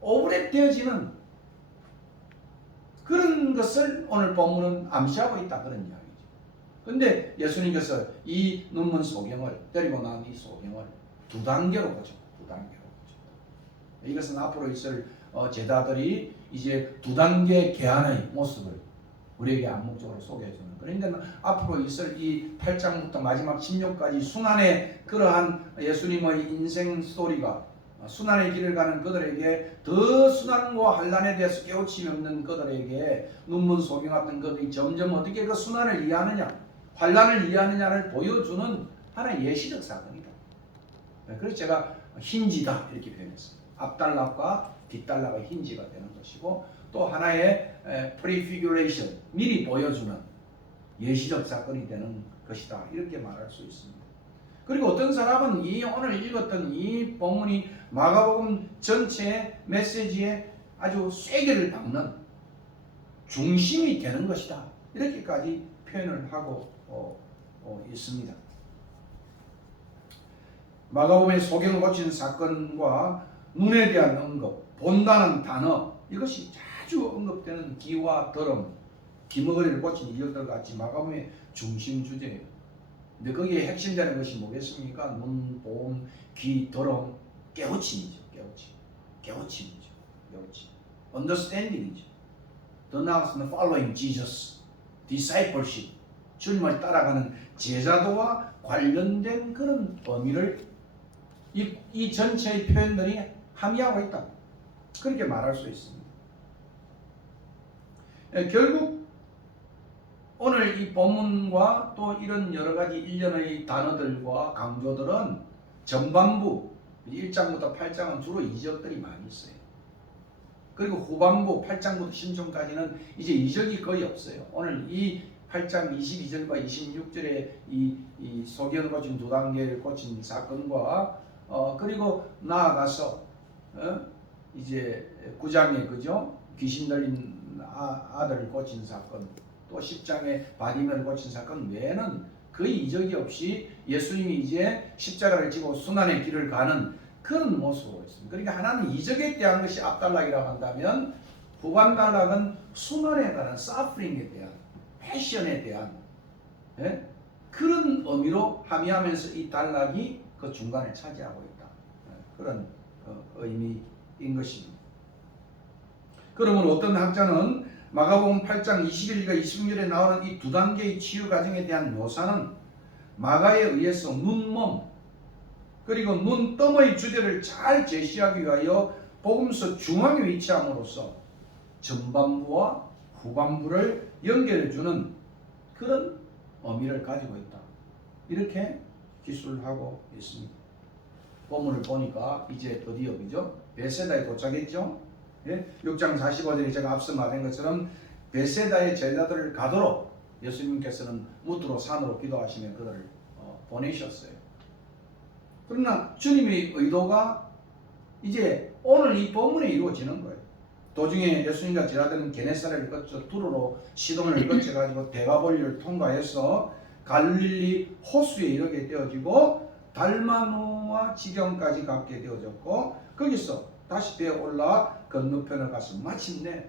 오브랩되어지는 그런 것을 오늘 본문은 암시하고 있다, 그런 이야기죠. 그런데 예수님께서 이 눈먼 소경을 데리고 나온 이 소경을 두 단계로 보죠. 두 단계로 보죠. 이것은 앞으로 있을 제자들이 이제 두 단계 개안의 모습을 우리에게 암묵적으로 소개해주는, 그러니까 앞으로 있을 이 8장부터 마지막 16까지 순환의 그러한 예수님의 인생 스토리가 순환의 길을 가는 그들에게 더 순환과 환란에 대해서 깨우침이 없는 그들에게 눈먼 소경 같은 그들이 점점 어떻게 그 순환을 이해하느냐, 환란을 이해하느냐를 보여주는 하나의 예시적 사건이다. 그래서 제가 힌지다 이렇게 표현했습니다. 앞달락과 뒷달락의 힌지가 되는 것이고, 또 하나의 prefiguration, 미리 보여주는 예시적 사건이 되는 것이다, 이렇게 말할 수 있습니다. 그리고 어떤 사람은 이 오늘 읽었던 이 본문이 마가복음 전체의 메시지에 아주 쐐기를 박는 중심이 되는 것이다, 이렇게까지 표현을 하고 있습니다. 마가복음의 소경을 고친 사건과 눈에 대한 언급, 본다는 단어, 이것이 자주 언급되는 기와 더럼, 기머거리를 고친 이적들 같이 마가복음의 중심 주제예요. 근데 거기에 핵심되는 것이 뭐겠습니까? 눈, 봄, 귀, 더럼, 깨우침이죠. 깨우침이죠. understanding이죠. The now following Jesus, discipleship, 주님을 따라가는 제자도와 관련된 그런 의미를 이 전체의 표현들이 함의하고 있다, 그렇게 말할 수 있습니다. 결국 오늘 이 본문과 또 이런 여러 가지 일련의 단어들과 강조들은 전반부 1장부터 8장은 주로 이적들이 많이 있어요. 그리고 후반부 8장부터 10장까지는 이제 이적이 거의 없어요. 오늘 이 8장 22절과 26절에 이 소경을 고친 두 단계를 고친 사건과 그리고 나아가서 이제 9장에 그죠? 귀신 들린 아들을 고친 사건, 또 10장에 바디메를 고친 사건 외에는 거의 이적이 없이 예수님이 이제 십자가를 지고 순환의 길을 가는 그런 모습으로 있습니다. 그러니까 하나는 이적에 대한 것이 앞단락이라고 한다면, 후반 단락은 순환에 관한 서프링에 대한, 패션에 대한 그런 의미로 함의하면서 이 단락이 그 중간을 차지하고 있다, 그런 의미인 것입니다. 그러면 어떤 학자는 마가복음 8장 21절과 26절에 나오는 이 두 단계의 치유 과정에 대한 묘사는 마가에 의해서 눈몸 그리고 눈뜸의 주제를 잘 제시하기 위하여 복음서 중앙에 위치함으로써 전반부와 후반부를 연결해주는 그런 의미를 가지고 있다, 이렇게 기술을 하고 있습니다. 본문을 보니까 이제 드디어 그죠? 베세다에 도착했죠? 6장 45절에 제가 앞서 말한 것처럼 베세다의 제자들을 가도록 예수님께서는 무트로 산으로 기도하시며 그들을 보내셨어요. 그러나 주님의 의도가 이제 오늘 이 본문에 이루어지는 거예요. 도중에 예수님과 제자들은 게네사렛을 거쳐 두로로 시돈을 거쳐가지고 대가볼리를 통과해서 갈릴리 호수에 이르게 되어지고 달마누와 지경까지 가게 되어졌고, 거기서 다시 배에 올라 건너편을 가서 마침내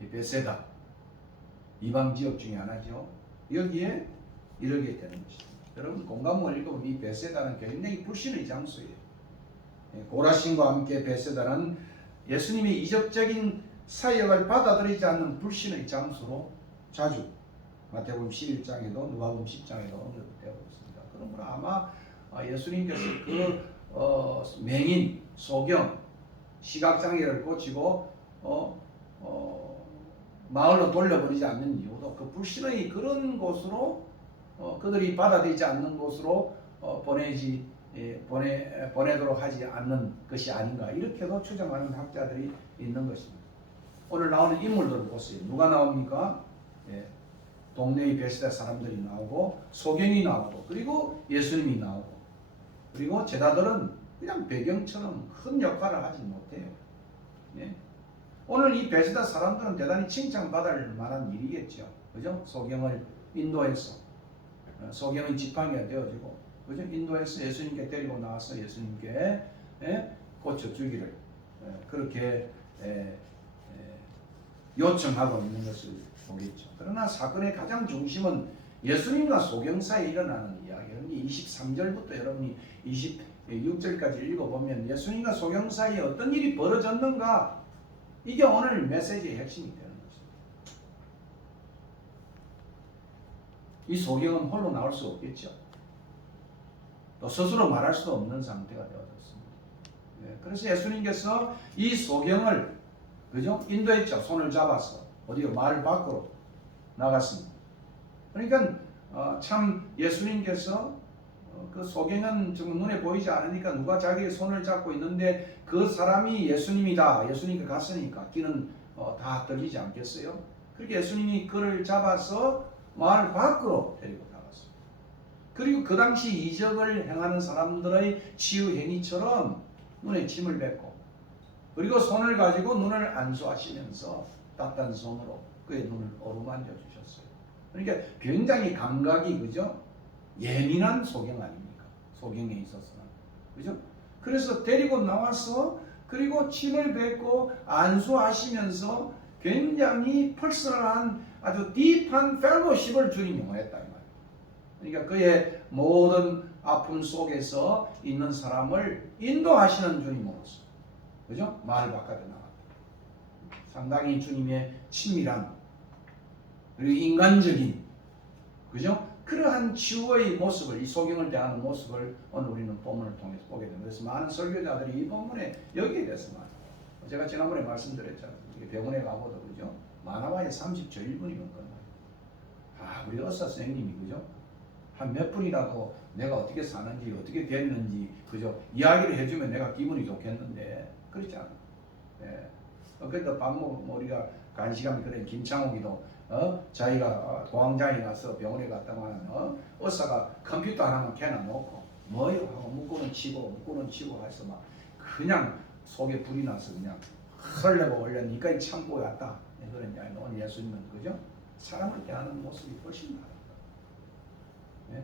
이 베세다, 이방 지역 중에 하나죠. 여기에 이르게 되는 것입니다. 여러분 공감을 읽어보면 이 베세다는 굉장히 불신의 장소예요. 고라신과 함께 베세다는 예수님의 이적적인 사역을 받아들이지 않는 불신의 장소로 자주 마태복음 11장에도 누가복음 10장에도 언급되고 있습니다. 그러므로 아마 예수님께서 그 맹인, 소경, 시각장애를 고치고 마을로 돌려버리지 않는 이유도 그 불신의 그런 곳으로 그들이 받아들이지 않는 곳으로 보내도록 하지 않는 것이 아닌가, 이렇게도 추정하는 학자들이 있는 것입니다. 오늘 나오는 인물들을 보세요. 누가 나옵니까? 동네의 베세다 사람들이 나오고, 소경이 나오고, 그리고 예수님이 나오고, 그리고 제자들은 그냥 배경처럼 큰 역할을 하지 못해요. 오늘 이 베세다 사람들은 대단히 칭찬받을 만한 일이겠죠. 그죠? 소경을 인도해서 소경은 지팡이가 되어지고, 그죠? 인도해서 예수님께 데리고 나와서 예수님께 고쳐주기를 그렇게 요청하고 있는 것을 보겠죠. 그러나 사건의 가장 중심은 예수님과 소경 사이에 일어나는 이야기예요. 23절부터 여러분이 26절까지 읽어보면 예수님과 소경 사이에 어떤 일이 벌어졌는가, 이게 오늘 메시지의 핵심이 되는 것입니다. 이 소경은 홀로 나올 수 없겠죠. 또 스스로 말할 수도 없는 상태가 되어졌습니다. 그래서 예수님께서 이 소경을 그죠? 인도했죠. 손을 잡아서 어디요? 마을 밖으로 나갔습니다. 그러니까 참 예수님께서 그 소경은 지금 눈에 보이지 않으니까 누가 자기의 손을 잡고 있는데 그 사람이 예수님이다. 예수님께 갔으니까 귀는 다 들리지 않겠어요? 그렇게 예수님이 그를 잡아서 마을 밖으로 데리고 나갔어요. 그리고 그 당시 이적을 행하는 사람들의 치유 행위처럼 눈에 침을 뱉고 그리고 손을 가지고 눈을 안수하시면서 따뜻한 손으로 그의 눈을 어루만져 주셨어요. 그러니까 굉장히 감각이 그죠? 예민한 소경 아닙니까? 소경에 있어서는 그죠? 그래서 데리고 나와서 그리고 침을 뱉고 안수하시면서 굉장히 퍼스널한 아주 딥한 펠로십을 주님이 원했다 이 말이에요. 그러니까 그의 모든 아픔 속에서 있는 사람을 인도하시는 주님으로서 그죠? 마을 바깥에 나갔다. 상당히 주님의 친밀한 그리고 인간적인 그죠? 그러한 치유의 모습을 이 소경을 대하는 모습을 오늘 우리는 본문을 통해서 보게 됩니다. 그래서 많은 설교자들이 이 본문에 여기에 대해서 말해요. 제가 지난번에 말씀드렸잖아요. 병원에 가보도 그죠? 많아봐야 30초 1분이면 끝나요. 우리 의사 선생님이 그죠? 한 몇 분이라도 내가 어떻게 사는지 어떻게 됐는지 그죠? 이야기를 해주면 내가 기분이 좋겠는데 그렇지 않아요. 예. 그래도 밥 먹고 우리가 간식하면 그래 김창욱이도 자기가 공황장애 가서 병원에 갔다만 의사가 컴퓨터 하나만 켜놔놓고 뭐요 하고 묶고는 치고 해서 막 그냥 속에 불이 나서 그냥 설레고 원래 니까지 참고 왔다 그런 이야기. 오늘 예수님은 그죠? 사람을 대하는 모습이 훨씬 다르다. 예?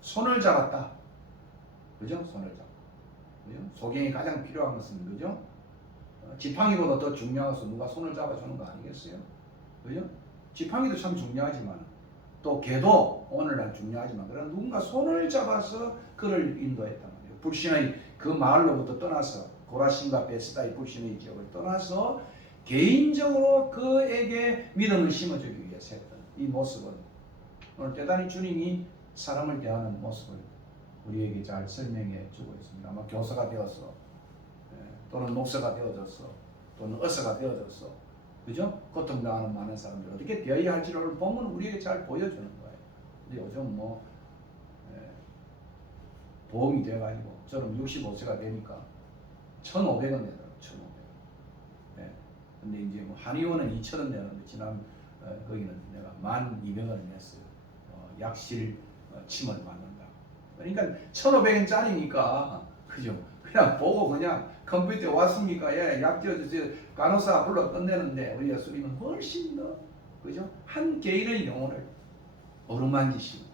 손을 잡았다. 그죠? 손을 잡고. 그죠? 소경이 가장 필요한 것은 그죠? 지팡이보다 더 중요한 것은 누가 손을 잡아주는 거 아니겠어요? 그죠? 지팡이도 참 중요하지만 또 개도 오늘날 중요하지만 그런 누군가 손을 잡아서 그를 인도했단 말이에요. 불신의 그 마을로부터 떠나서 고라신과 베스다의 불신의 지역을 떠나서 개인적으로 그에게 믿음을 심어주기 위해서 했던 이 모습은 오늘 대단히 주님이 사람을 대하는 모습을 우리에게 잘 설명해 주고 있습니다. 아마 교사가 되어서 또는 목사가 되어져서 또는 의사가 되어져서 그죠? 고통당하는 많은 사람들 어떻게 되어야 할지를 보면 우리에게 잘 보여주는 거예요. 근데 요즘 보험이 돼가지고 저는 65세가 되니까 1,500원 내더라고요. 1,500원. 근데 이제 한의원은 2,000원 내는데 지난 거기는 내가 1,200원을 냈어요. 약실 침을 받는다. 그러니까 1,500원짜리니까 그죠? 그냥 보고 그냥 컴퓨터에 왔습니까? 예, 약 지어주세요. 간호사 불러 끝내는데 우리 예수님은 훨씬 더 그죠? 한 개인의 영혼을 어루만지시고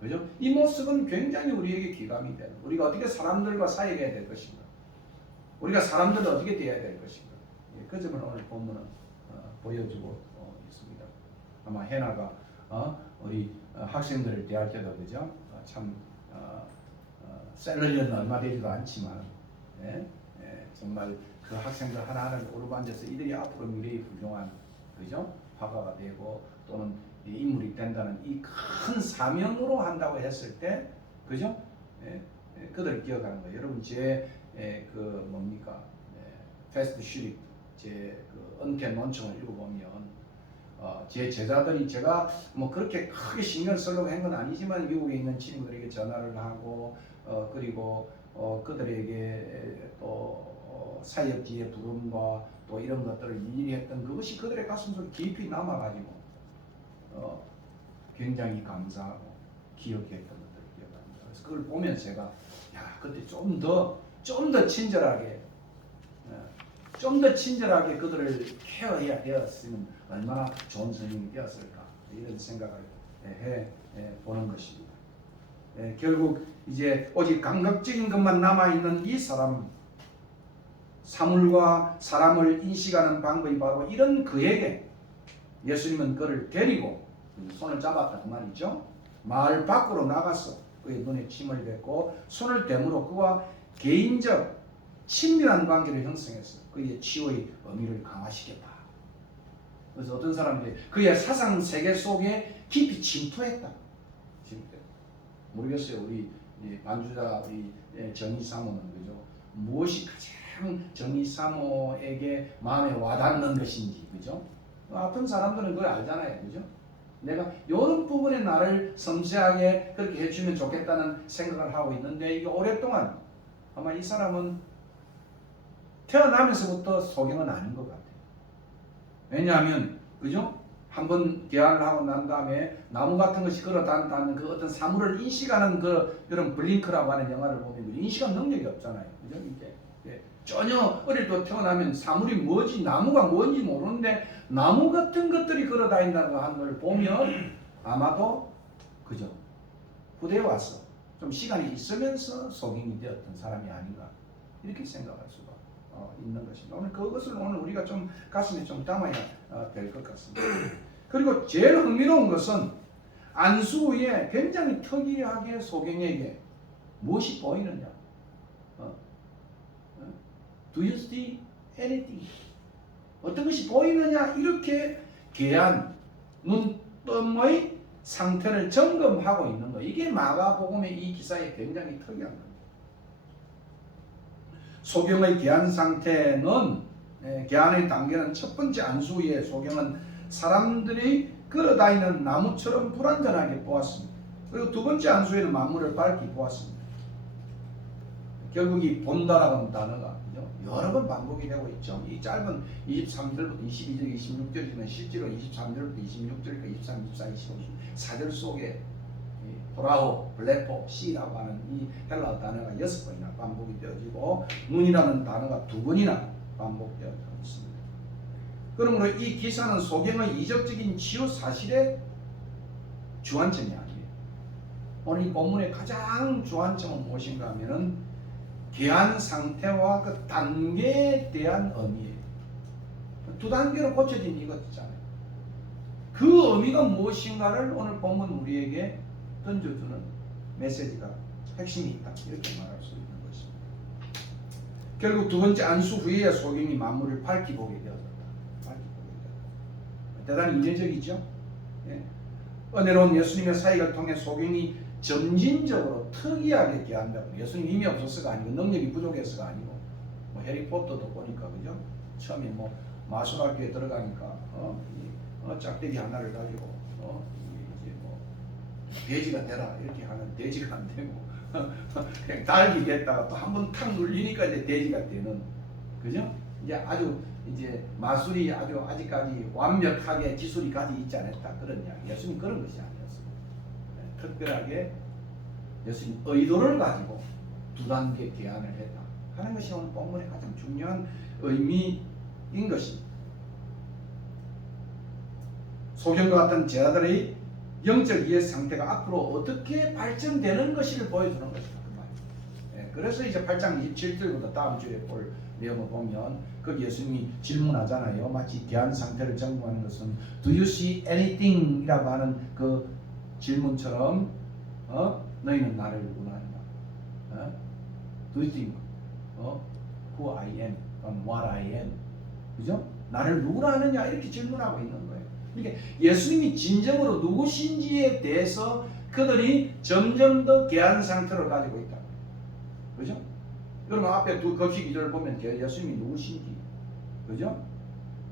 그죠? 이 모습은 굉장히 우리에게 기감이 되는 우리가 어떻게 사람들과 사역해야 될 것인가? 우리가 사람들을 어떻게 대해야 될 것인가? 그 점을 오늘 본문은 보여주고 있습니다. 아마 해나가 우리 학생들을 대할 때도 그죠? 참 샐러리는 얼마 되지도 않지만 정말 그 학생들 하나하나를 오르반져서 이들이 앞으로 미래의 훌륭한 그죠? 화가가 되고 또는 인물이 된다는 이 큰 사명으로 한다고 했을 때 그죠? 그들 기억하는 거예요. 여러분 제 그 뭡니까? 패스트 슈리 제 그 은퇴 논청을 읽어보면 제 제자들이 제가 뭐 그렇게 크게 신경 쓰려고 한 건 아니지만 미국에 있는 친구들에게 전화를 하고 그리고 그들에게 또 사역지의 부름과 또 이런 것들을 일일이 했던 그것이 그들의 가슴속에 깊이 남아가지고 굉장히 감사하고 기억했던 것들을 기억합니다. 그래서 그걸 보면서 제가 야 그때 좀 더 친절하게 그들을 케어해야 되었으면 얼마나 좋은 선생님이 되었을까 이런 생각을 보는 것입니다. 결국 이제 오직 감각적인 것만 남아있는 이 사람 사물과 사람을 인식하는 방법이 바로 이런 그에게 예수님은 그를 데리고 손을 잡았다 그 말이죠. 마을 밖으로 나가서 그의 눈에 침을 뱉고 손을 대므로 그와 개인적 친밀한 관계를 형성해서 그의 치유의 의미를 강화시켰다. 그래서 어떤 사람들이 그의 사상 세계 속에 깊이 침투했다. 모르겠어요. 우리 반주자 우리 정희 사모는 그죠? 무엇이 가장 정의 사모에게 마음에 와닿는 것인지, 그죠? 아픈 사람들은 그걸 알잖아요, 그죠? 내가 이런 부분에 나를 섬세하게 그렇게 해주면 좋겠다는 생각을 하고 있는데, 이게 오랫동안 아마 이 사람은 태어나면서부터 소경은 아닌 것 같아요. 왜냐하면, 그죠? 한번 계약을 하고 난 다음에 나무 같은 것이 걸어다니는 그 어떤 사물을 인식하는 그런 블링크라고 하는 영화를 보면 인식한 능력이 없잖아요. 그죠? 이제 전혀 어릴 때 태어나면 사물이 뭐지, 나무가 뭔지 모르는데 나무 같은 것들이 걸어다닌다는 걸 보면 아마도, 그죠? 후대에 와서 좀 시간이 있으면서 소경이 되었던 사람이 아닌가, 이렇게 생각할 수가 있는 것입니다. 오늘 그것을 우리가 좀 가슴에 좀 담아야 될 것 같습니다. 그리고 제일 흥미로운 것은 안수 후에 굉장히 특이하게 소경에게 무엇이 보이느냐? Do you see anything? 어떤 것이 보이느냐? 이렇게 개한 눈뜸의 상태를 점검하고 있는 거. 이게 마가복음의 이 기사에 굉장히 특이한 겁니다. 소경의 개한 상태는, 개한의 단계는 첫 번째 안수 후에 소경은 사람들이 걸어다니는 나무처럼 불완전하게 보았습니다. 그리고 두 번째 안수 후에는 만물을 밝히 보았습니다. 결국 이 본다라고 하는 단어가, 그죠? 여러 번 반복이 되고 있죠. 이 짧은 23절부터 22절, 26절이지만 실제로 23절부터 26절까지 23, 24, 25, 4절 속에 보라호, 블레포, 시라고 하는 이 헬라어 단어가 6번이나 반복이 되어지고 눈이라는 단어가 2번이나 반복되어 있습니다. 그러므로 이 기사는 소경의 이적적인 치유 사실의 주안점이 아니에요. 오늘 이 본문의 가장 주안점은 무엇인가 하면은 개한 상태와 그 단계에 대한 의미예요. 두 단계로 고쳐진 이것 있잖아요. 그 의미가 무엇인가를 오늘 본문 우리에게 던져주는 메시지가 핵심이 있다, 이렇게 말할 수 있는 것입니다. 결국 두 번째 안수 후에 소경이 만물을 밝히 보게 되었다. 대단히 이례적이죠. 예. 은혜로운 예수님의 사역을 통해 소경이 점진적으로 특이하게 개한다고. 예수님 힘이 없어서가 아니고 능력이 부족해서가 아니고, 뭐 해리포터도 보니까, 그죠? 처음에 뭐 마술학교에 들어가니까 짝대기 하나를 가지고 이제 뭐 돼지가 되라 이렇게 하는, 돼지가 안 되고 그냥 닭이 됐다가 또 한 번 탁 눌리니까 이제 돼지가 되는, 그죠? 이제 아주 이제 마술이 아주 아직까지 완벽하게 기술이까지 있지 않았다, 그런 이야기. 예수님 그런 것이 아니었습니다. 특별하게 예수님 의도를 가지고 두 단계 개한을 했다 하는 것이 오늘 본문의 가장 중요한 의미인 것입니다. 소경과 같은 제자들의 영적 이해 상태가 앞으로 어떻게 발전되는 것을 보여주는 것이다, 그 말이에요. 그래서 이제 8장 27절부터 다음 주에 볼 내용을 보면 거기 예수님이 질문하잖아요. 마치 개한 상태를 점검하는 것은 Do you see anything? 이라고 하는 그 질문처럼 너희는 나를 누구나 하는가? Do you think who I am and what I am? 그죠? 나를 누구라 하느냐, 이렇게 질문하고 있는 거예요. 그러니까 예수님이 진정으로 누구신지에 대해서 그들이 점점 더 개한 상태를 가지고 있다. 그죠? 여러분 앞에 두 거시 기절을 보면 예수님이 누구신지, 그죠?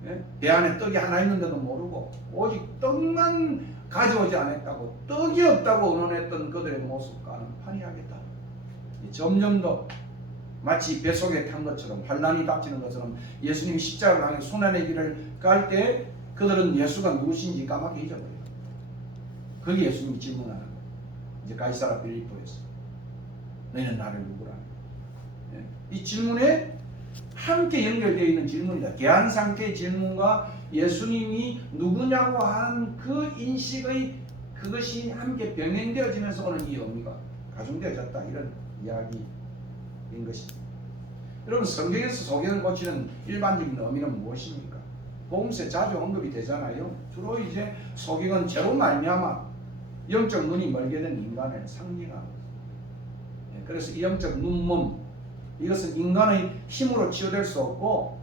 예? 배 안에 떡이 하나 있는데도 모르고 오직 떡만 가져오지 않았다고, 떡이 없다고 의논했던 그들의 모습과는 판이하겠다. 점점 더 마치 뱃속에 탄 것처럼, 환난이 닥치는 것처럼 예수님이 십자가를 향해 순환의 길을 갈 때 그들은 예수가 누구신지 까맣게 잊어버려요. 그게 예수님이 질문하는 거예요. 이제 가이사라 빌립보에서 너희는 나를 누구라? 이 질문에 함께 연결되어 있는 질문이다. 개한 상태의 질문과 예수님이 누구냐고 하는 그 인식의 그것이 함께 병행되어지면서 오늘 이 의미가 가중되어졌다, 이런 이야기인 것입니다. 여러분 성경에서 소경을 고치는 일반적인 의미는 무엇입니까? 복음서에 자주 언급이 되잖아요. 주로 이제 소경은 죄로 말미암아 영적 눈이 멀게 된 인간을 상징하는 것입니다. 그래서 이 영적 눈먼, 이것은 인간의 힘으로 치유될 수 없고,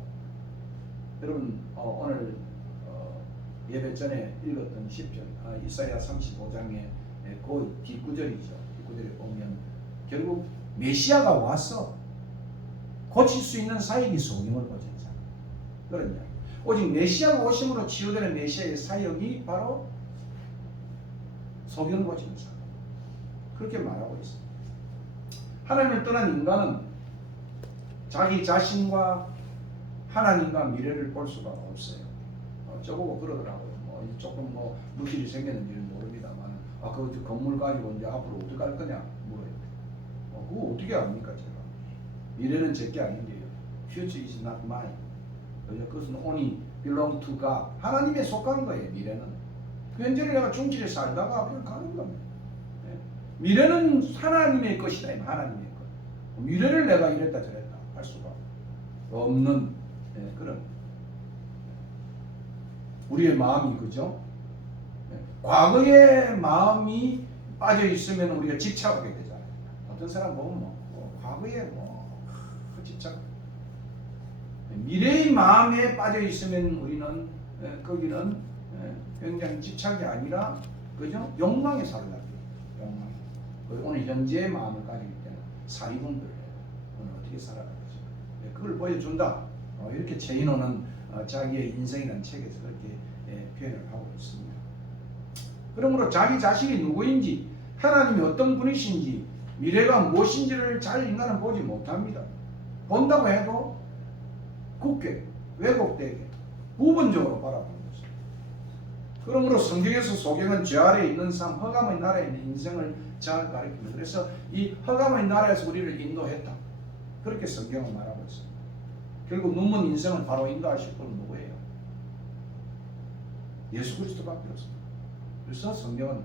여러분 오늘 예배 전에 읽었던 시편 이사야 35장의 그 뒷구절이죠. 뒷구절에 보면 결국 메시아가 와서 고칠 수 있는 사역이 소경을 보존자다. 그런 이야기. 오직 메시아가 오심으로 치유되는 메시아의 사역이 바로 소경을 고치는 사역. 그렇게 말하고 있습니다. 하나님을 떠난 인간은 자기 자신과 하나님과 미래를 볼 수가 없어요. 저보고 그러더라고요. 조금 무실이 생겼는지는 모릅니다만, 그 건물 가지고 이제 앞으로 어떻게 할 거냐 물어요. 그거 어떻게 압니까 제가? 미래는 제게 아닌데요. Future is not mine. 그것은 only belong to God. 하나님에 속하는 거예요. 미래는. 현재를 내가 중지를 살다가 그냥 가는 겁니다. 미래는 하나님의 것이다. 하나님의 것. 미래를 내가 이랬다 저랬다 할 수가 없는 그런 우리의 마음이 그죠? 과거의 마음이 빠져 있으면 우리가 집착하게 되잖아요. 어떤 사람 보면 과거에 집착. 미래의 마음에 빠져 있으면 우리는 거기는 굉장히 집착이 아니라 그죠? 욕망에 살아가요. 욕망. 오늘 현재의 마음을 가지기 때문에 사리분들 오늘 어떻게 살아가는지 그걸 보여준다. 이렇게 제인호는 자기의 인생이라는 책에서 그렇게 표현을 하고 있습니다. 그러므로 자기 자신이 누구인지 하나님이 어떤 분이신지 미래가 무엇인지를 잘 인간은 보지 못합니다. 본다고 해도 굳게 왜곡되게 부분적으로 바라보는 것입니다. 그러므로 성경에서 소경은 죄 아래에 있는 삶, 허감의 나라에 있는 인생을 잘 가리킵니다. 그래서 이 허감의 나라에서 우리를 인도했다. 그렇게 성경은 말하고 있습니다. 결국 눈먼 인생을 바로 인도하실 분은 누구예요? 예수 그리스도밖에 없습니다. 그래서 성경은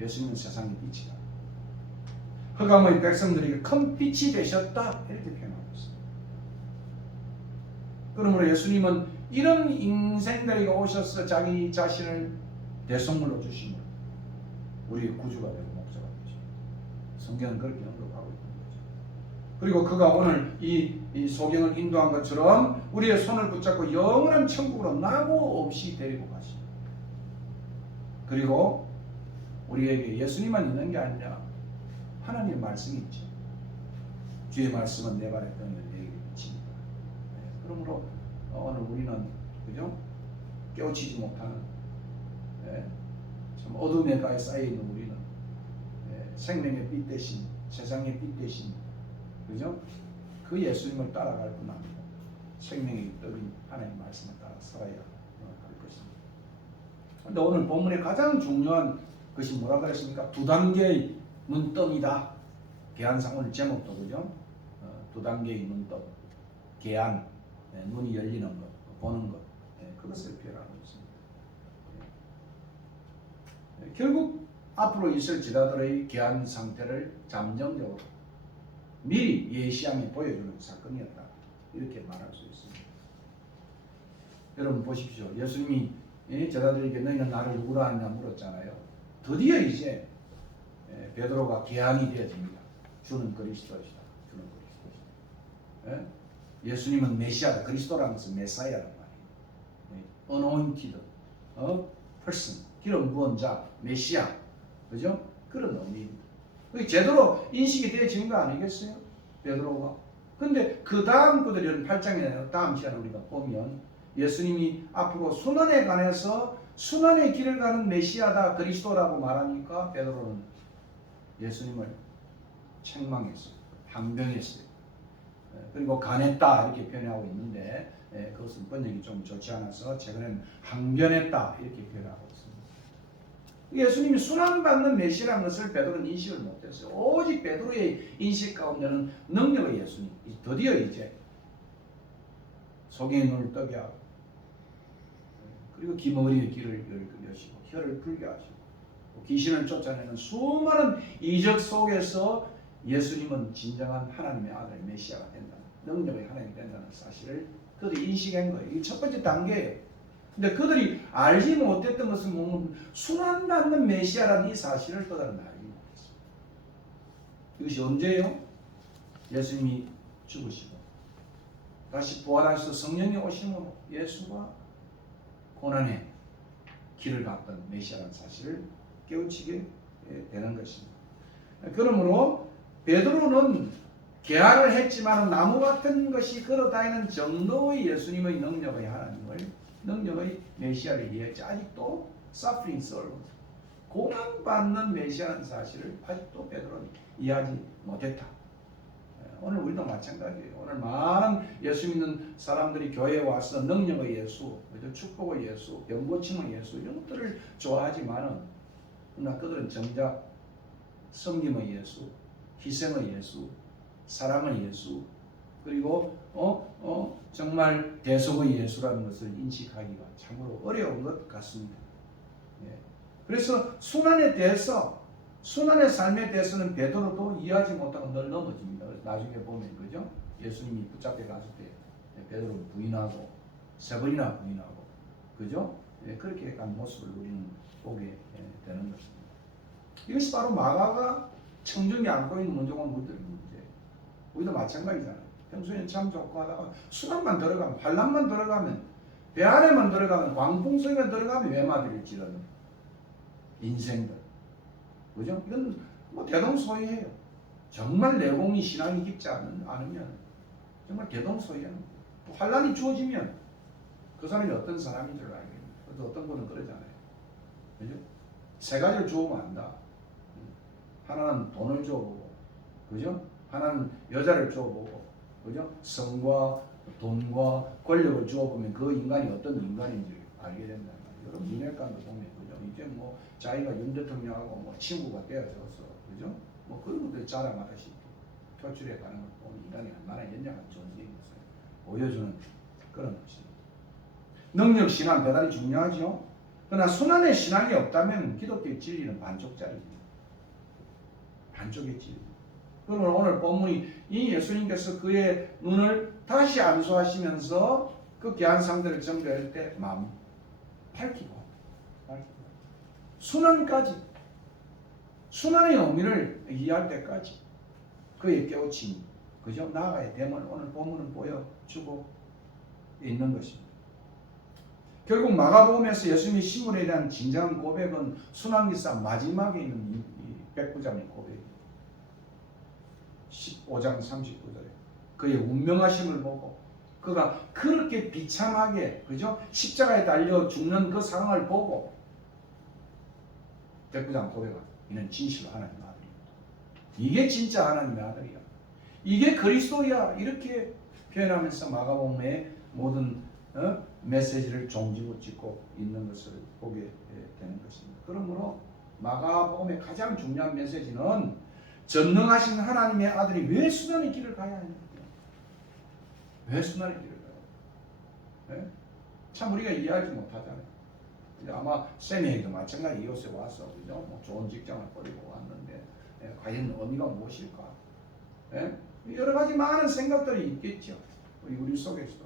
예수님은 세상의 빛이다. 흑암의 백성들에게 큰 빛이 되셨다. 이렇게 표현하고 있습니다. 그러므로 예수님은 이런 인생들에게 오셔서 자기 자신을 대속물로 주심으로 우리의 구주가 되고 목자가 되죠. 성경은 그렇게 언급하고 있는 거죠. 그리고 그가 오늘 이 소경을 인도한 것처럼 우리의 손을 붙잡고 영원한 천국으로 낙오 없이 데리고 가십니다. 그리고 우리에게 예수님만 있는 게 아니라 하나님의 말씀이 있죠. 주의 말씀은 내 발에 떠는 내게 빛입니다. 그러므로 오늘 우리는 그죠? 깨우치지 못하는 참 어둠에 가에 쌓여 있는 우리는 생명의 빛 대신 세상의 빛 대신 그죠? 그 예수님을 따라갈 뿐 아니고 생명의 떡인 하나님 말씀을 따라 살아야 할 것입니다. 그런데 오늘 본문의 가장 중요한 것이 뭐라 그랬습니까? 두 단계의 눈뜸이다. 계한상 오늘 제목도 그죠? 두 단계의 눈뜸, 계한, 눈이 열리는 것, 보는 것, 그것을 표현하고 있습니다. 결국 앞으로 있을 지다들의 계한 상태를 잠정적으로 미리 예시함이 보여주는 사건이었다. 이렇게 말할 수 있습니다. 여러분 보십시오. 예수님이 제자들에게 너희는 나를 누구라 하느냐 물었잖아요. 드디어 이제 베드로가 계한이 되어집니다. 주는 그리스도이시다. 주는 그리스도이시다. 예수님은 메시아다. 그리스도라는 것은 메사이아란 말이에요. anointed, person, 기름 부은 자, 메시아, 그죠? 그런 의미입니다. 제대로 인식이 되어진 거 아니겠어요? 베드로가. 근데 그 다음 그들이 8장에 다음 시간에 우리가 보면 예수님이 앞으로 순환에 관해서 순환의 길을 가는 메시아다 그리스도라고 말하니까 베드로는 예수님을 책망했어요. 항변했어요. 그리고 간했다 이렇게 표현하고 있는데 그것은 번역이 좀 좋지 않아서 최근에는 항변했다 이렇게 표현하고 있습니다. 예수님이 순환받는 메시아라는 것을 베드로는 인식을 못했어요. 오직 베드로의 인식 가운데는 능력의 예수님 드디어 이제 소경의 눈을 뜨게 하고 그리고 기머리의 길을 여시고 혀를 풀게 하시고 귀신을 쫓아내는 수많은 이적 속에서 예수님은 진정한 하나님의 아들 메시아가 된다. 능력의 하나님이 된다는 사실을 그들이 인식한 거예요. 이게 첫 번째 단계예요. 근데 그들이 알지 못했던 것은 뭐냐면 순환받는 메시아라는 이 사실을 그들은 알지 못했어요. 이것이 언제예요? 예수님이 죽으시고 다시 부활하셔서 성령이 오심으로 예수가 고난의 길을 갔던 메시아라는 사실을 깨우치게 되는 것입니다. 그러므로 베드로는 계하를 했지만 나무 같은 것이 걸어다니는 정도의 예수님의 능력의 하나님을, 능력의 메시아를 이해했지. 아직도 suffering servant, 고난받는 메시아라는 사실을 아직도 베드로는 이해하지 못했다. 오늘 우리도 마찬가지예요. 오늘 많은 예수 믿는 사람들이 교회에 와서 능력의 예수, 축복의 예수, 병고침의 예수 이런 것들을 좋아하지만은 그러나 그들은 정작 섬김의 예수, 희생의 예수, 사랑의 예수, 그리고 정말 대속의 예수라는 것을 인식하기가 참으로 어려운 것 같습니다. 예. 그래서 순환에 대해서, 순환의 삶에 대해서는 베드로도 이해하지 못하고 늘 넘어집니다. 나중에 보면 그죠? 예수님이 붙잡혀 갔을 때 베드로는 부인하고 세 번이나 부인하고 그죠? 예, 그렇게 간 모습을 우리는 보게 되는 것입니다. 이것이 바로 마가가 청중이 안고 있는 문제고 문제인 문제. 우리도 마찬가지잖아요. 평소에는 참 좋고 하다가 순환만 들어가면, 환란만 들어가면, 배 안에만 들어가면, 광풍 속에만 들어가면 외마디를 지르는 인생들. 그죠? 이건 뭐 대동소이해요. 정말 내공이 신앙이 깊지 않으면 정말 대동소이해요. 환란이 주어지면 그 사람이 어떤 사람인 줄 알겠습니다. 그래서 어떤 분은 그러잖아요. 그죠? 세 가지를 주어보면 안다. 하나는 돈을 줘보고, 그죠? 하나는 여자를 줘보고, 그죠? 성과 돈과 권력을 주어보면 그 인간이 어떤 인간인지 알게 된다. 여러분 윤핵관도 보면 그죠? 이제 뭐 자기가 윤 대통령하고 뭐 친구가 되어져서, 그죠? 뭐 그런 것들 자랑하듯이 표출해 가는 걸 보면 인간이 얼마나 연약한 존재인 것을 보여주는 그런 것입니다. 능력 신앙 대단히 중요하죠. 그러나 순환의 신앙이 없다면 기독교의 진리는 반쪽짜리입니다. 반쪽의 진리. 그러면 오늘 본문이 이 예수님께서 그의 눈을 다시 안수하시면서 그 귀한 상대를 정죄할 때 마음 밝히고 순환까지, 순환의 의미를 이해할 때까지 그의 깨우침, 그죠? 나아가야 됨을 오늘 본문은 보여주고 있는 것입니다. 결국 마가복음에서 예수님의 신분에 대한 진정한 고백은 순환기사 마지막에 있는 이 백부장의 고백입니다. 15장 39절에 그의 운명하심을 보고 그가 그렇게 비참하게, 그죠? 십자가에 달려 죽는 그 상황을 보고 백부장 고백한 이는 진실로 하나님의 아들이다. 이게 진짜 하나님의 아들이야. 이게 그리스도야. 이렇게 표현하면서 마가복음의 모든 메시지를 종지부 짓고 있는 것을 보게 되는 것입니다. 그러므로 마가복음의 가장 중요한 메시지는 전능하신 하나님의 아들이 왜 순환의 길을 가야 하는가? 왜 순환의 길을 가야? 네? 참 우리가 이해하지 못하잖아요. 아마 세미에도 마찬가지 이곳에 와서 그죠? 뭐 좋은 직장을 버리고 왔는데 과연 의미가 무엇일까? 여러 가지 많은 생각들이 있겠죠. 우리 속에서도.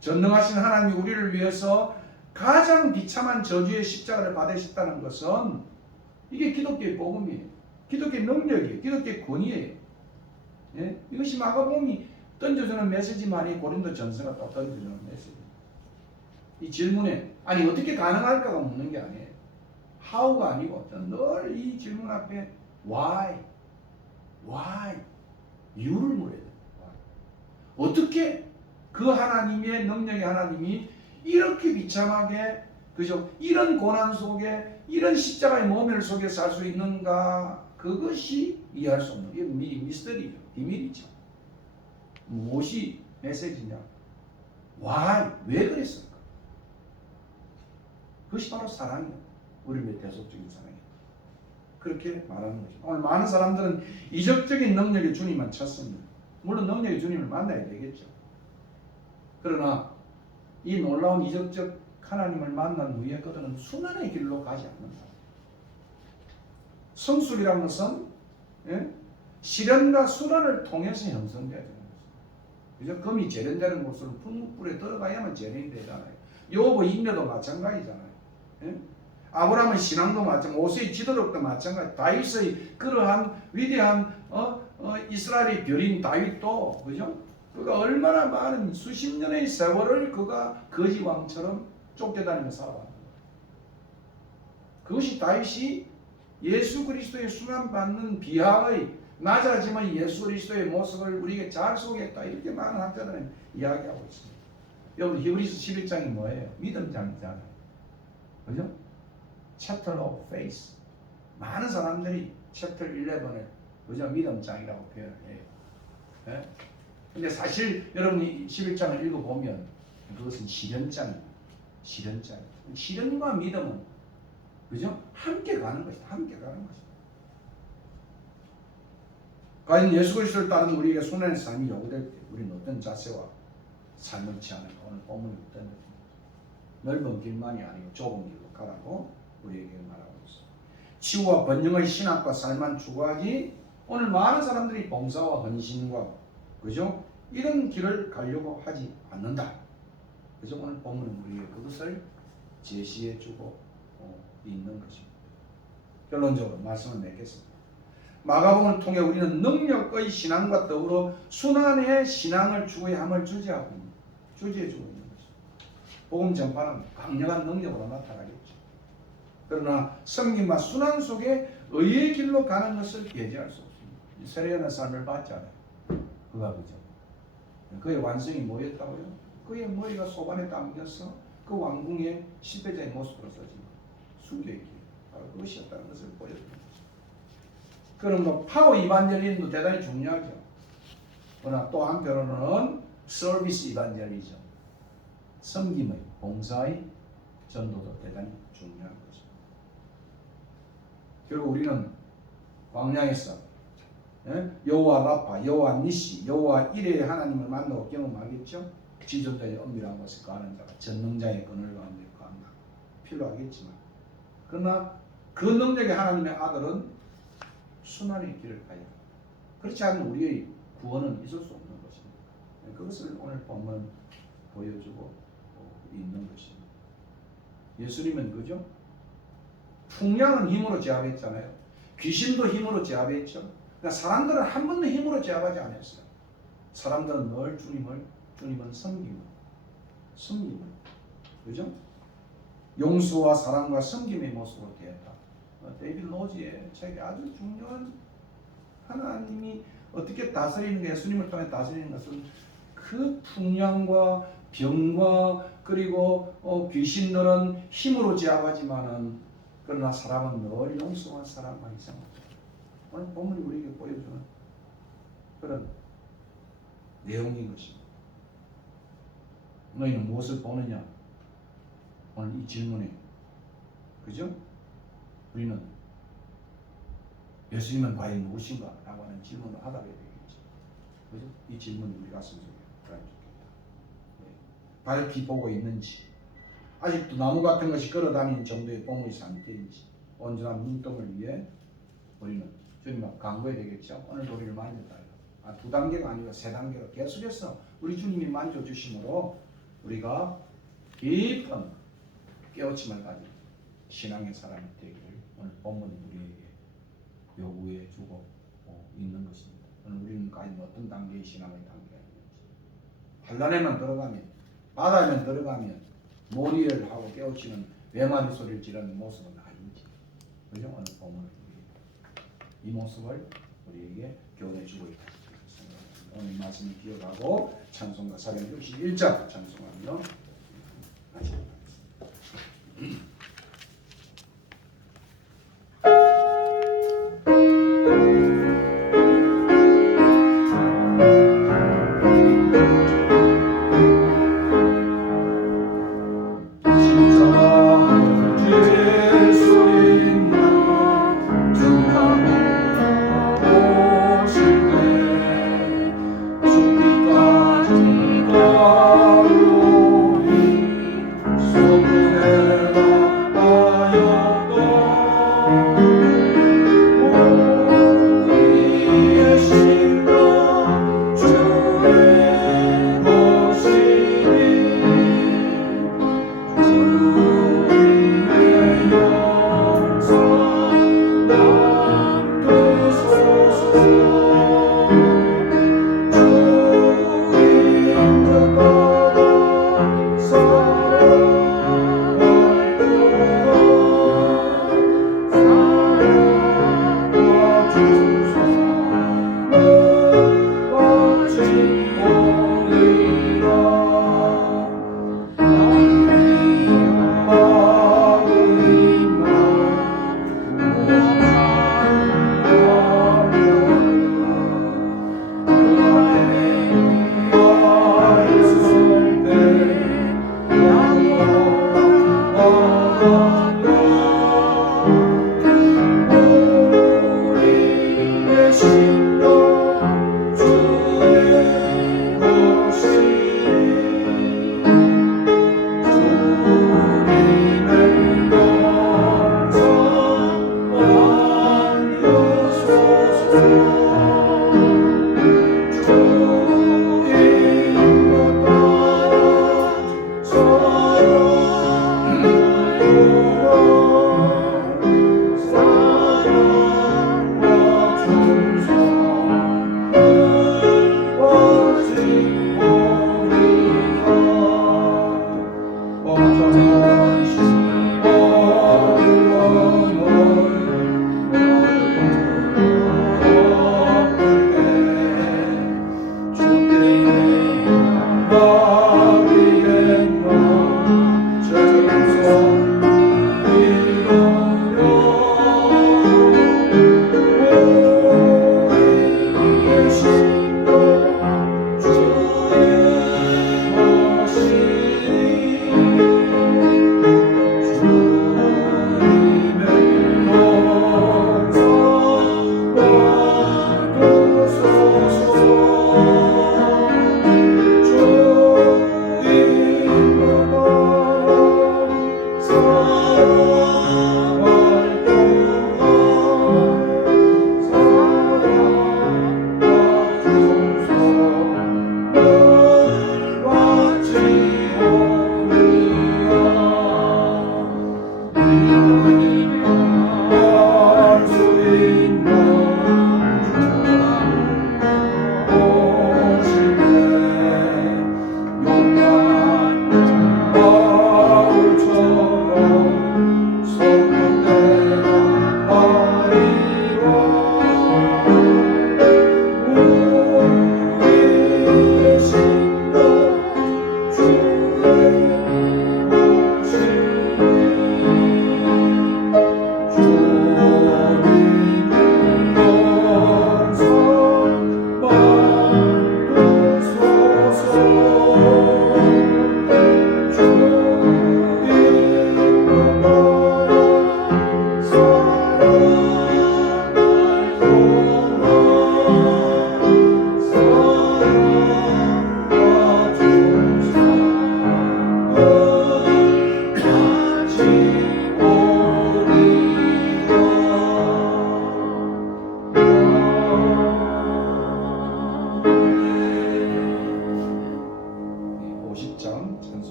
전능하신 하나님이 우리를 위해서 가장 비참한 저주의 십자가를 받으셨다는 것은 이게 기독교의 복음이에요. 기독교의 능력이에요. 기독교의 권위예요. 이것이 마가복음이 던져주는 메시지만이 고린도 전서가 또 던져주는 메시지. 이 질문에 아니 어떻게 가능할까가 묻는 게 아니에요. how가 아니고 늘 이 질문 앞에 why 이유를 물어야 돼요. 어떻게 그 하나님의 능력의 하나님이 이렇게 비참하게, 그죠? 이런 고난 속에, 이런 십자가의 모멸 속에 살 수 있는가? 그것이 이해할 수 없는, 이게 미스터리죠. 비밀이죠. 무엇이 메시지냐? 왜 그랬을까? 그것이 바로 사랑이에요. 우리의 대속적인 사랑이에요. 그렇게 말하는 거죠. 오늘 많은 사람들은 이적적인 능력의 주님만 찾습니다. 물론 능력의 주님을 만나야 되겠죠. 그러나 이 놀라운 이적적 하나님을 만난 후에 그들은 순환의 길로 가지 않는다. 성숙이라는 것은 시련과 순환을 통해서 형성되어야 되는 것입니다. 그죠? 금이 재련되는 곳으로 풀에 들어가야만 재련이 되잖아요. 요브 인내도 마찬가지잖아요. 아브라함의 신앙도 마찬가지, 모세의 지도력도 마찬가지, 다윗의 그러한 위대한 이스라엘의 별인 다윗도, 그죠? 그가 얼마나 많은 수십 년의 세월을 그가 거지 왕처럼 쫓겨다니며 살아왔는 거예요. 그것이 다윗이 예수 그리스도의 순환받는 비하의 낮아지면 예수 그리스도의 모습을 우리에게 잘 소개했다. 이렇게 많은 학자들은 이야기하고 있습니다. 여러분 히브리서 11장이 뭐예요? 믿음장이잖아요. 그죠? Chapter of Faith. 많은 사람들이 Chapter 11을 그죠? 믿음장이라고 표현해요. 예? 근데 사실 여러분이 11장을 읽어보면 그것은 시련장입니다. 시련장. 시련과 믿음은 그죠? 함께 가는 것이다. 함께 가는 것이다. 과연 예수 그리스도를 따르는 우리에게 손해의 삶이 요구될 때 우리는 어떤 자세와 삶을 취하는가? 오늘 본문이 어떤 넓은 길만이 아니고 좁은 길로 가라고 우리에게 말하고 있습니다. 치유와 번영의 신학과 삶만 추구하지 오늘 많은 사람들이 봉사와 헌신과 그죠? 이런 길을 가려고 하지 않는다. 그죠? 오늘 본문은 우리에게 그것을 제시해주고 있는 것입니다. 결론적으로 말씀을 맺겠습니다. 마가복음을 통해 우리는 능력의 신앙과 더불어 순환의 신앙을 추구해야 함을 주제해주고 있는 것입니다. 복음 전파는 강력한 능력으로 나타나겠죠. 그러나 섬김과 순환 속에 의의 길로 가는 것을 배제할 수 없습니다. 세례요한의 삶을 봤잖아요. 그가 그죠? 그의 완성이 뭐였다고요? 그의 머리가 소반에 담겨서 그 왕궁의 실패자의 모습으로 서지 순교의 길, 바로 그것이었다는 것을 보여줍니다. 그러므로 파워 이반젤리즘도 대단히 중요하죠. 그러나 또 한편으로는 서비스 이반젤리즘, 섬김의, 봉사의 전도도 대단히 중요한 것입니다. 결국 우리는 광야에서 여호와 라파, 여호와 니시, 여호와 이레의 하나님을 만나고 경험하겠죠. 지존자의 엄밀한 것을 가하는 자가 전능자의 그늘 가운데 거한다. 필요하겠지만 그러나 그 능력의 하나님의 아들은 순환의 길을 가야 합니다. 그렇지 않으면 우리의 구원은 있을 수 없는 것입니다. 그것을 오늘 본문은 보여주고 있는 것입니다. 예수님은 그죠? 풍랑은 힘으로 제압했잖아요. 귀신도 힘으로 제압했죠. 그러니까 사람들은 한 번도 힘으로 제압하지 않았어요. 사람들은 늘 주님은 섬김을, 그죠? 용서와 사랑과 섬김의 모습으로 대했다. 데이비드 로지의 책에 아주 중요한 하나님이 어떻게 다스리는 게 예수님을 통해 다스리는 것은 그 풍랑과 병과 그리고 귀신들은 힘으로 제압하지만은 그러나 사람은 늘 용서와 사랑과 희생하죠. 오늘 본문이 우리에게 보여주는 그런 내용인 것입니다. 너희는 무엇을 보느냐? 오늘 이 질문에 그죠? 우리는 예수님은 과연 무엇인가? 라고 하는 질문을 하게 되겠죠. 그죠? 이 질문이 우리 가슴 속에 들어가 좋겠다. 밝히 보고 있는지, 아직도 나무 같은 것이 걸어다니는 정도의 봉의 상태인지, 온전한 눈동을 위해 우리는 주님 앞 간구해야 되겠죠. 오늘 우리를 만졌다. 2단계가 아니라 3단계로 계속해서 우리 주님이 만져주심으로 우리가 깊은 깨우침을 가진 신앙의 사람이 되기를 오늘 본문이 우리에게 요구해 주고 있는 것입니다. 오늘 우리는 과연 어떤 단계의 신앙의 단계가 있는지, 환란에만 들어가면, 바다에만 들어가면 몰이를 하고 깨우치는 외마디 소리를 지르는 모습은 아닌지, 그죠? 오늘 본문은 이 모습을 우리에게 교훈해 주고 있다. 오늘 말씀을 기억하고 찬송가 461장 찬송하며 하시기 바랍니다. 소문해라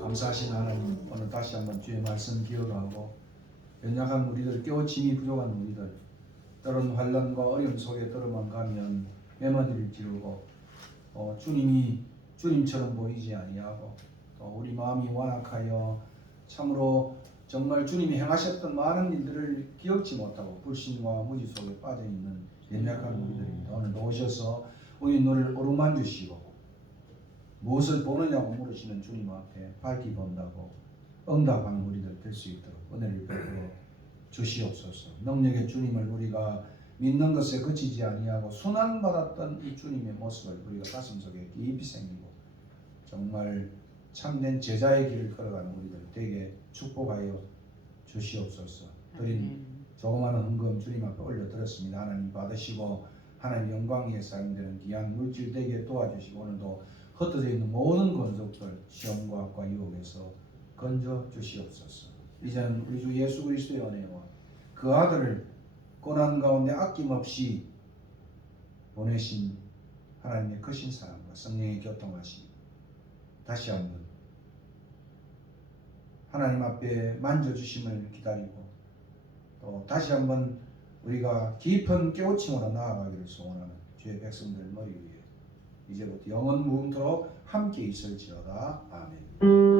감사하신 하나님, 오늘 다시 한번 주의 말씀 기억하고 연약한 우리들, 깨우침이 부족한 우리들, 때로는 환난과 어려움 속에 떨어만 가면 메마디를 지르고 주님이 주님처럼 보이지 아니하고 또 우리 마음이 완악하여 참으로 정말 주님이 행하셨던 많은 일들을 기억지 못하고 불신과 무지 속에 빠져있는 연약한 우리들입니다. 오늘 오셔서 우리 눈을 어루만 주시고 무엇을 보느냐고 물으시는 주님 앞에 밝히 본다고 응답하는 우리들 될 수 있도록 은혜를 베풀어 주시옵소서. 능력의 주님을 우리가 믿는 것에 그치지 아니하고 순환받았던 이 주님의 모습을 우리가 가슴속에 깊이 새기고 정말 참된 제자의 길을 걸어가는 우리들 되게 축복하여 주시옵소서. 드린 조그마한 헌금 주님 앞에 올려드렸습니다. 하나님 받으시고 하나님 영광 위에 사용되는 귀한 물질 되게 도와주시고 오늘도 흩어져 있는 모든 권속들 시험과 악과 유혹에서 건져 주시옵소서. 이제는 우리 주 예수 그리스도의 은혜와 그 아들을 고난 가운데 아낌없이 보내신 하나님의 크신 사랑과 성령의 교통하심 다시 한번 하나님 앞에 만져주심을 기다리고 또 다시 한번 우리가 깊은 깨우침으로 나아가기를 소원하는 주의 백성들 머리 위에 이제부터 영원 무궁토록 함께 있을지어다. 아멘.